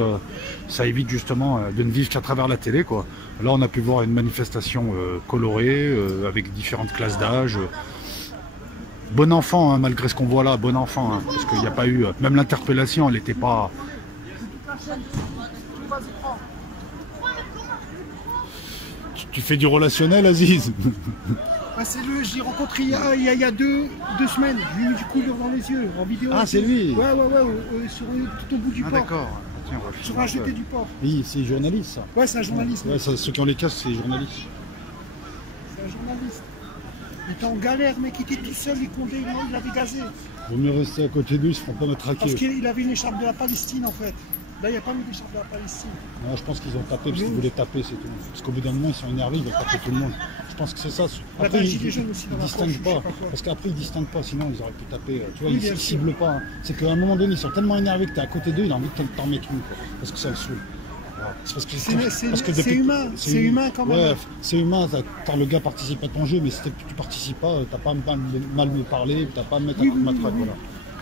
justement de ne vivre qu'à travers la télé, quoi. Là, on a pu voir une manifestation colorée, avec différentes classes d'âge. Bon enfant, hein, malgré ce qu'on voit là, bon enfant, hein, parce qu'il n'y a pas eu, même l'interpellation, elle n'était pas... Tu fais du relationnel, Aziz? Ah, c'est lui, je l'ai rencontré il y a deux semaines. Je lui ai mis du couleur dans les yeux, en vidéo. Ah, c'est lui? Ouais, tout au bout du port. D'accord. Tiens, Sur un jeté du port. Oui, c'est journaliste, ça. Ouais, c'est un journaliste. Ouais, ça, ceux qui ont les casques, c'est les journalistes. C'est un journaliste. Il était en galère, mec, il était tout seul, il l'avait gazé. Vaut mieux rester à côté d'eux, ils se feront pas me traquer. Parce qu'il avait une écharpe de la Palestine, en fait. Là, il n'y a pas mis d'écharpe de la Palestine. Non, je pense qu'ils ont tapé parce qu'ils voulaient taper, c'est tout. Parce qu'au bout d'un moment, ils sont énervés, ils veulent taper tout le monde. Je pense que c'est ça. Après, ils distinguent pas. Parce qu'après, ils distinguent pas, sinon ils auraient pu taper. Tu vois, ils ne ciblent pas. Hein. C'est qu'à un moment donné, ils sont tellement énervés que tu es à côté d'eux, il a envie de t'en mettre une. Quoi. Parce que ça le saoule. C'est humain, c'est humain quand même. Ouais, c'est humain, quand le gars participe à ton jeu, mais si tu participes pas, t'as pas mal me parler, t'as pas à me mettre un coup de matraque, voilà.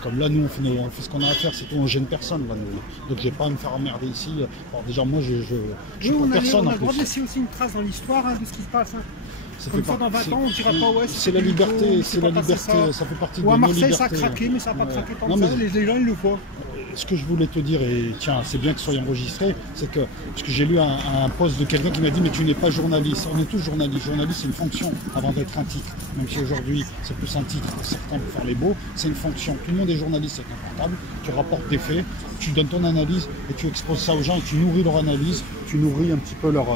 Comme là, nous, on fait ce qu'on a à faire, c'est tout, on gêne personne. Là, donc, j'ai pas à me faire emmerder ici. Alors, déjà, moi, je suis pour personne. On a le droit de laisser aussi une trace dans l'histoire de ce qui se passe. Ça comme ça, dans 20 ans, on ne dira pas ouais. C'est la liberté, c'est la liberté, ça fait partie de nos libertés. Ou à Marseille, ça a craqué, mais ça n'a pas craqué tant que ça. Les gens, ils le voient. Ce que je voulais te dire, et tiens, c'est bien que ce soit enregistré, c'est que, parce que j'ai lu un post de quelqu'un qui m'a dit, mais tu n'es pas journaliste. On est tous journalistes. Journaliste, c'est une fonction avant d'être un titre. Même si aujourd'hui, c'est plus un titre pour certains pour faire les beaux, c'est une fonction. Tout le monde est journaliste avec un portable. Tu rapportes des faits, tu donnes ton analyse et tu exposes ça aux gens et tu nourris leur analyse, tu nourris un petit peu leur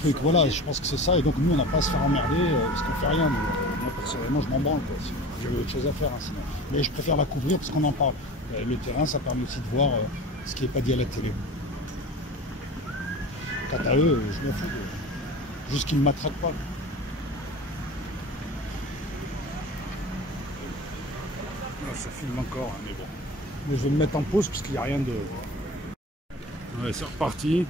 truc. Voilà, je pense que c'est ça. Et donc, nous, on n'a pas à se faire emmerder parce qu'on fait rien. Moi, personnellement, je m'en branle. J'ai autre chose à faire, hein, sinon. Mais je préfère la couvrir parce qu'on en parle. Le terrain, ça permet aussi de voir ce qui n'est pas dit à la télé. Quant à eux, je m'en fous. Juste qu'ils ne m'attraquent pas. Ah, ça filme encore, hein, mais bon. Mais je vais me mettre en pause parce qu'il n'y a rien de... Ouais, c'est reparti.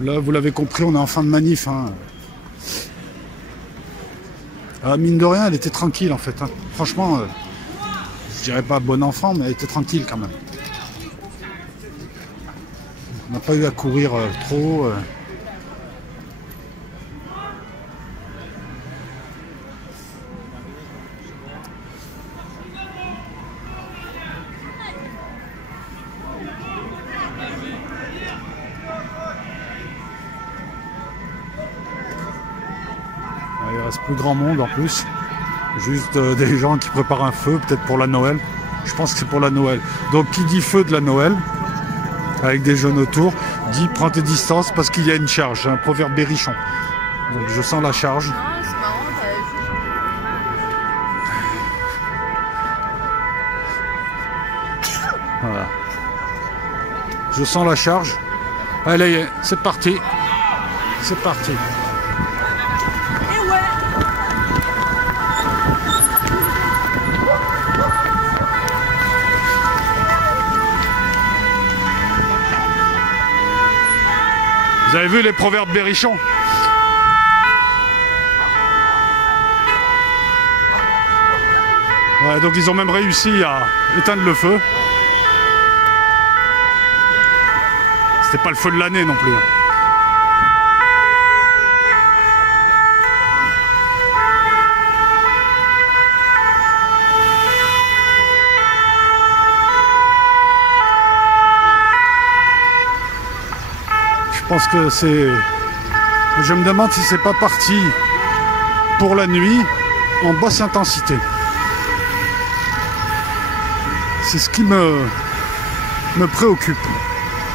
Là, vous l'avez compris, on est en fin de manif. Hein. Mine de rien, elle était tranquille en fait. Hein. Franchement, je dirais pas bon enfant, mais elle était tranquille quand même. On n'a pas eu à courir trop. Il reste plus grand monde en plus. Juste des gens qui préparent un feu, peut-être pour la Noël. Je pense que c'est pour la Noël. Donc qui dit feu de la Noël, avec des jeunes autour, dit prends tes distances parce qu'il y a une charge. C'est un proverbe berrichon. Donc je sens la charge. Voilà. Je sens la charge. Allez, c'est parti. C'est parti. Vous avez vu les proverbes berrichons? Ouais, donc ils ont même réussi à éteindre le feu. C'était pas le feu de l'année non plus. Je pense que c'est... Je me demande si c'est pas parti pour la nuit en basse intensité. C'est ce qui me préoccupe.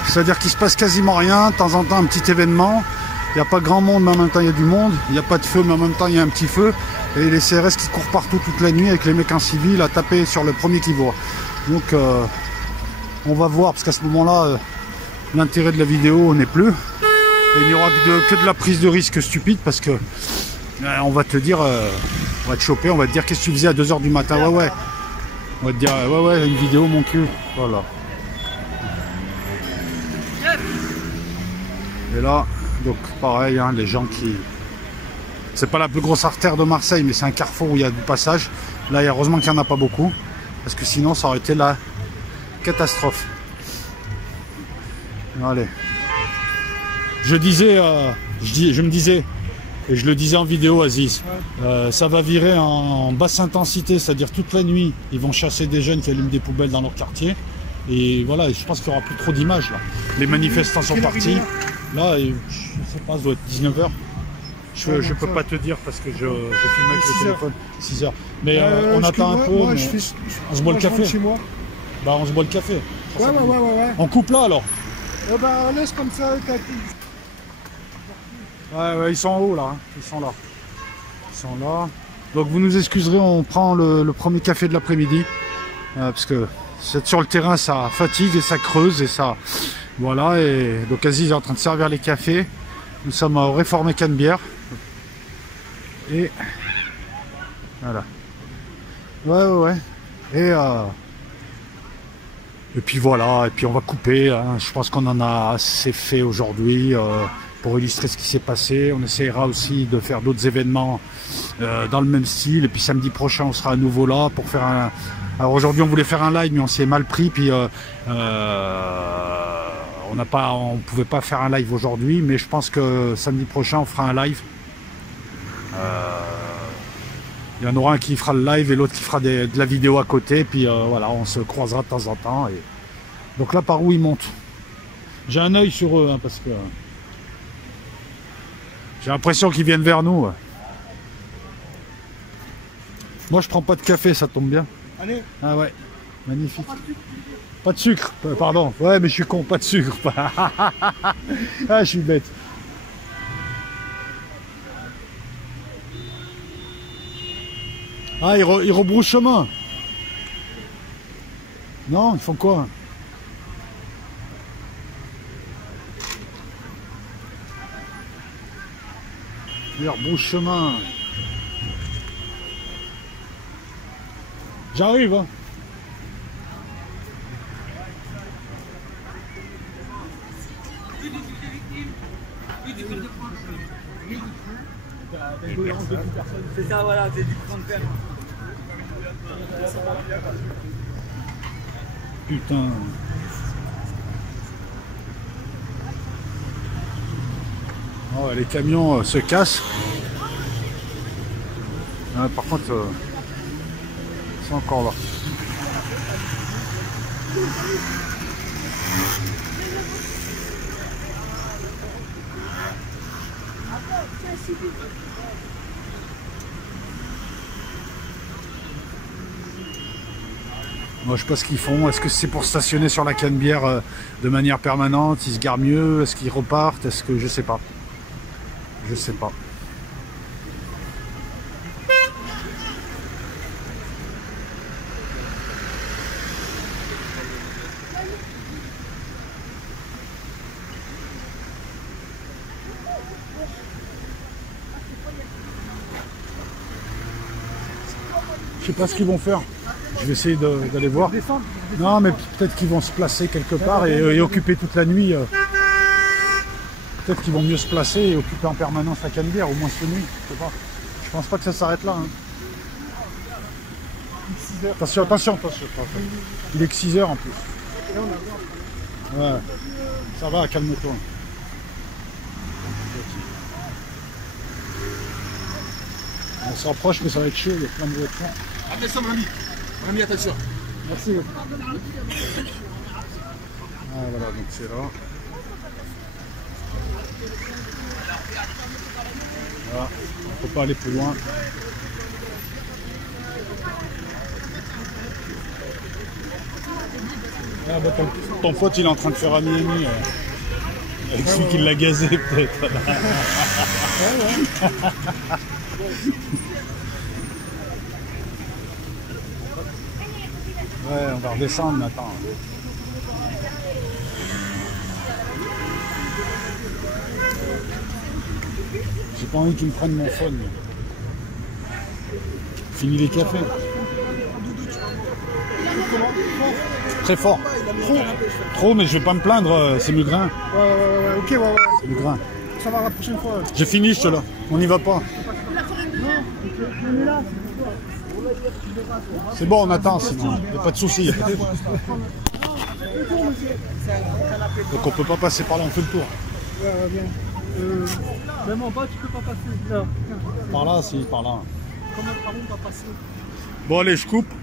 C'est-à-dire qu'il se passe quasiment rien, de temps en temps un petit événement. Il n'y a pas grand monde, mais en même temps il y a du monde. Il n'y a pas de feu, mais en même temps il y a un petit feu. Et les CRS qui courent partout toute la nuit avec les mecs en civil à taper sur le premier qui voit. Donc on va voir, parce qu'à ce moment-là... l'intérêt de la vidéo n'est plus. Et il n'y aura que de la prise de risque stupide parce que on va te dire, on va te choper, on va te dire qu'est-ce que tu faisais à 2 h du matin. Ouais, ouais. On va te dire, ouais, ouais, une vidéo, mon cul. Voilà. Et là, donc pareil, hein, les gens qui... C'est pas la plus grosse artère de Marseille, mais c'est un carrefour où il y a du passage. Là, heureusement qu'il n'y en a pas beaucoup. Parce que sinon, ça aurait été la catastrophe. Allez. Je disais, je me disais, et je le disais en vidéo, Aziz, ça va virer en basse intensité, c'est-à-dire toute la nuit, ils vont chasser des jeunes qui allument des poubelles dans leur quartier. Et voilà, je pense qu'il n'y aura plus trop d'images là. Les manifestants sont partis. Là, je sais pas, ça doit être 19 h. Je peux pas te dire parce que je filme avec le téléphone. 6 h. Mais on attend un peu. Moi, mais on se boit le café. Chez moi. Bah, on se boit le café. Ouais. On coupe là alors. Bah, laisse comme ça. Ouais, ils sont en haut là. Hein. Ils sont là. Ils sont là. Donc vous nous excuserez, on prend le premier café de l'après-midi. Parce que sur le terrain, ça fatigue et ça creuse et ça... Voilà, et donc Aziz est en train de servir les cafés. Nous sommes au Réformé Canebière. Et... Voilà. Ouais. Et puis voilà, et puis on va couper. Hein. Je pense qu'on en a assez fait aujourd'hui pour illustrer ce qui s'est passé. On essaiera aussi de faire d'autres événements dans le même style. Et puis samedi prochain, on sera à nouveau là pour faire un... Alors aujourd'hui, on voulait faire un live, mais on s'est mal pris. Puis on pouvait pas faire un live aujourd'hui, mais je pense que samedi prochain, on fera un live. Il y en aura un qui fera le live et l'autre qui fera de la vidéo à côté. Puis voilà, on se croisera de temps en temps. Et... Donc là, par où ils montent? J'ai un œil sur eux, hein, parce que j'ai l'impression qu'ils viennent vers nous. Moi, je prends pas de café, ça tombe bien. Allez. Ah ouais, magnifique. Pas de sucre, pardon. Ouais, mais je suis con, pas de sucre. Ah, je suis bête. Ah, ils rebroussent chemin. Non, ils font quoi? Ils rebroussent chemin. J'arrive, hein. C'est ça, voilà, c'est du grand père. Putain. Oh, les camions se cassent. Ah, par contre, ils sont encore là. Moi, je sais pas ce qu'ils font. Est-ce que c'est pour stationner sur la Canebière de manière permanente? Ils se garent mieux? Est-ce qu'ils repartent? Est-ce que je sais pas. Je sais pas. Je sais pas ce qu'ils vont faire. Je vais essayer d'aller voir. Non, mais peut-être qu'ils vont se placer quelque part et occuper toute la nuit. Peut-être qu'ils vont mieux se placer et occuper en permanence la Canebière, au moins cette nuit. Je sais pas. Je pense pas que ça s'arrête là. Hein. Attention, attention, attention. Il est que 6 heures en plus. Ouais. Ça va, calme-toi. On se rapproche, mais ça va être chaud, il y a plein de voitures. Attention, Rami. Rami, attention. Merci. Ah, voilà, donc c'est là. Voilà, on ne peut pas aller plus loin. Ah, bah, ton pote, il est en train de faire ami-ami. Avec celui qui l'a gazé, peut-être. Ouais, on va redescendre maintenant. J'ai pas envie qu'ils me prennent mon phone. Fini les cafés. Très fort. Trop, mais je vais pas me plaindre, c'est Mugrin. Ouais, ok, ouais. C'est Mugrin. Ça va la prochaine fois. J'ai fini, je te là. On n'y va pas. On est là. C'est bon, on attend, sinon. Il n'y a pas de souci. Donc on peut pas passer par là, on fait le tour. Ouais, bien. Même en bas, tu peux pas passer. Non. Par là, si, par là. Comment on va passer? Bon, allez, je coupe.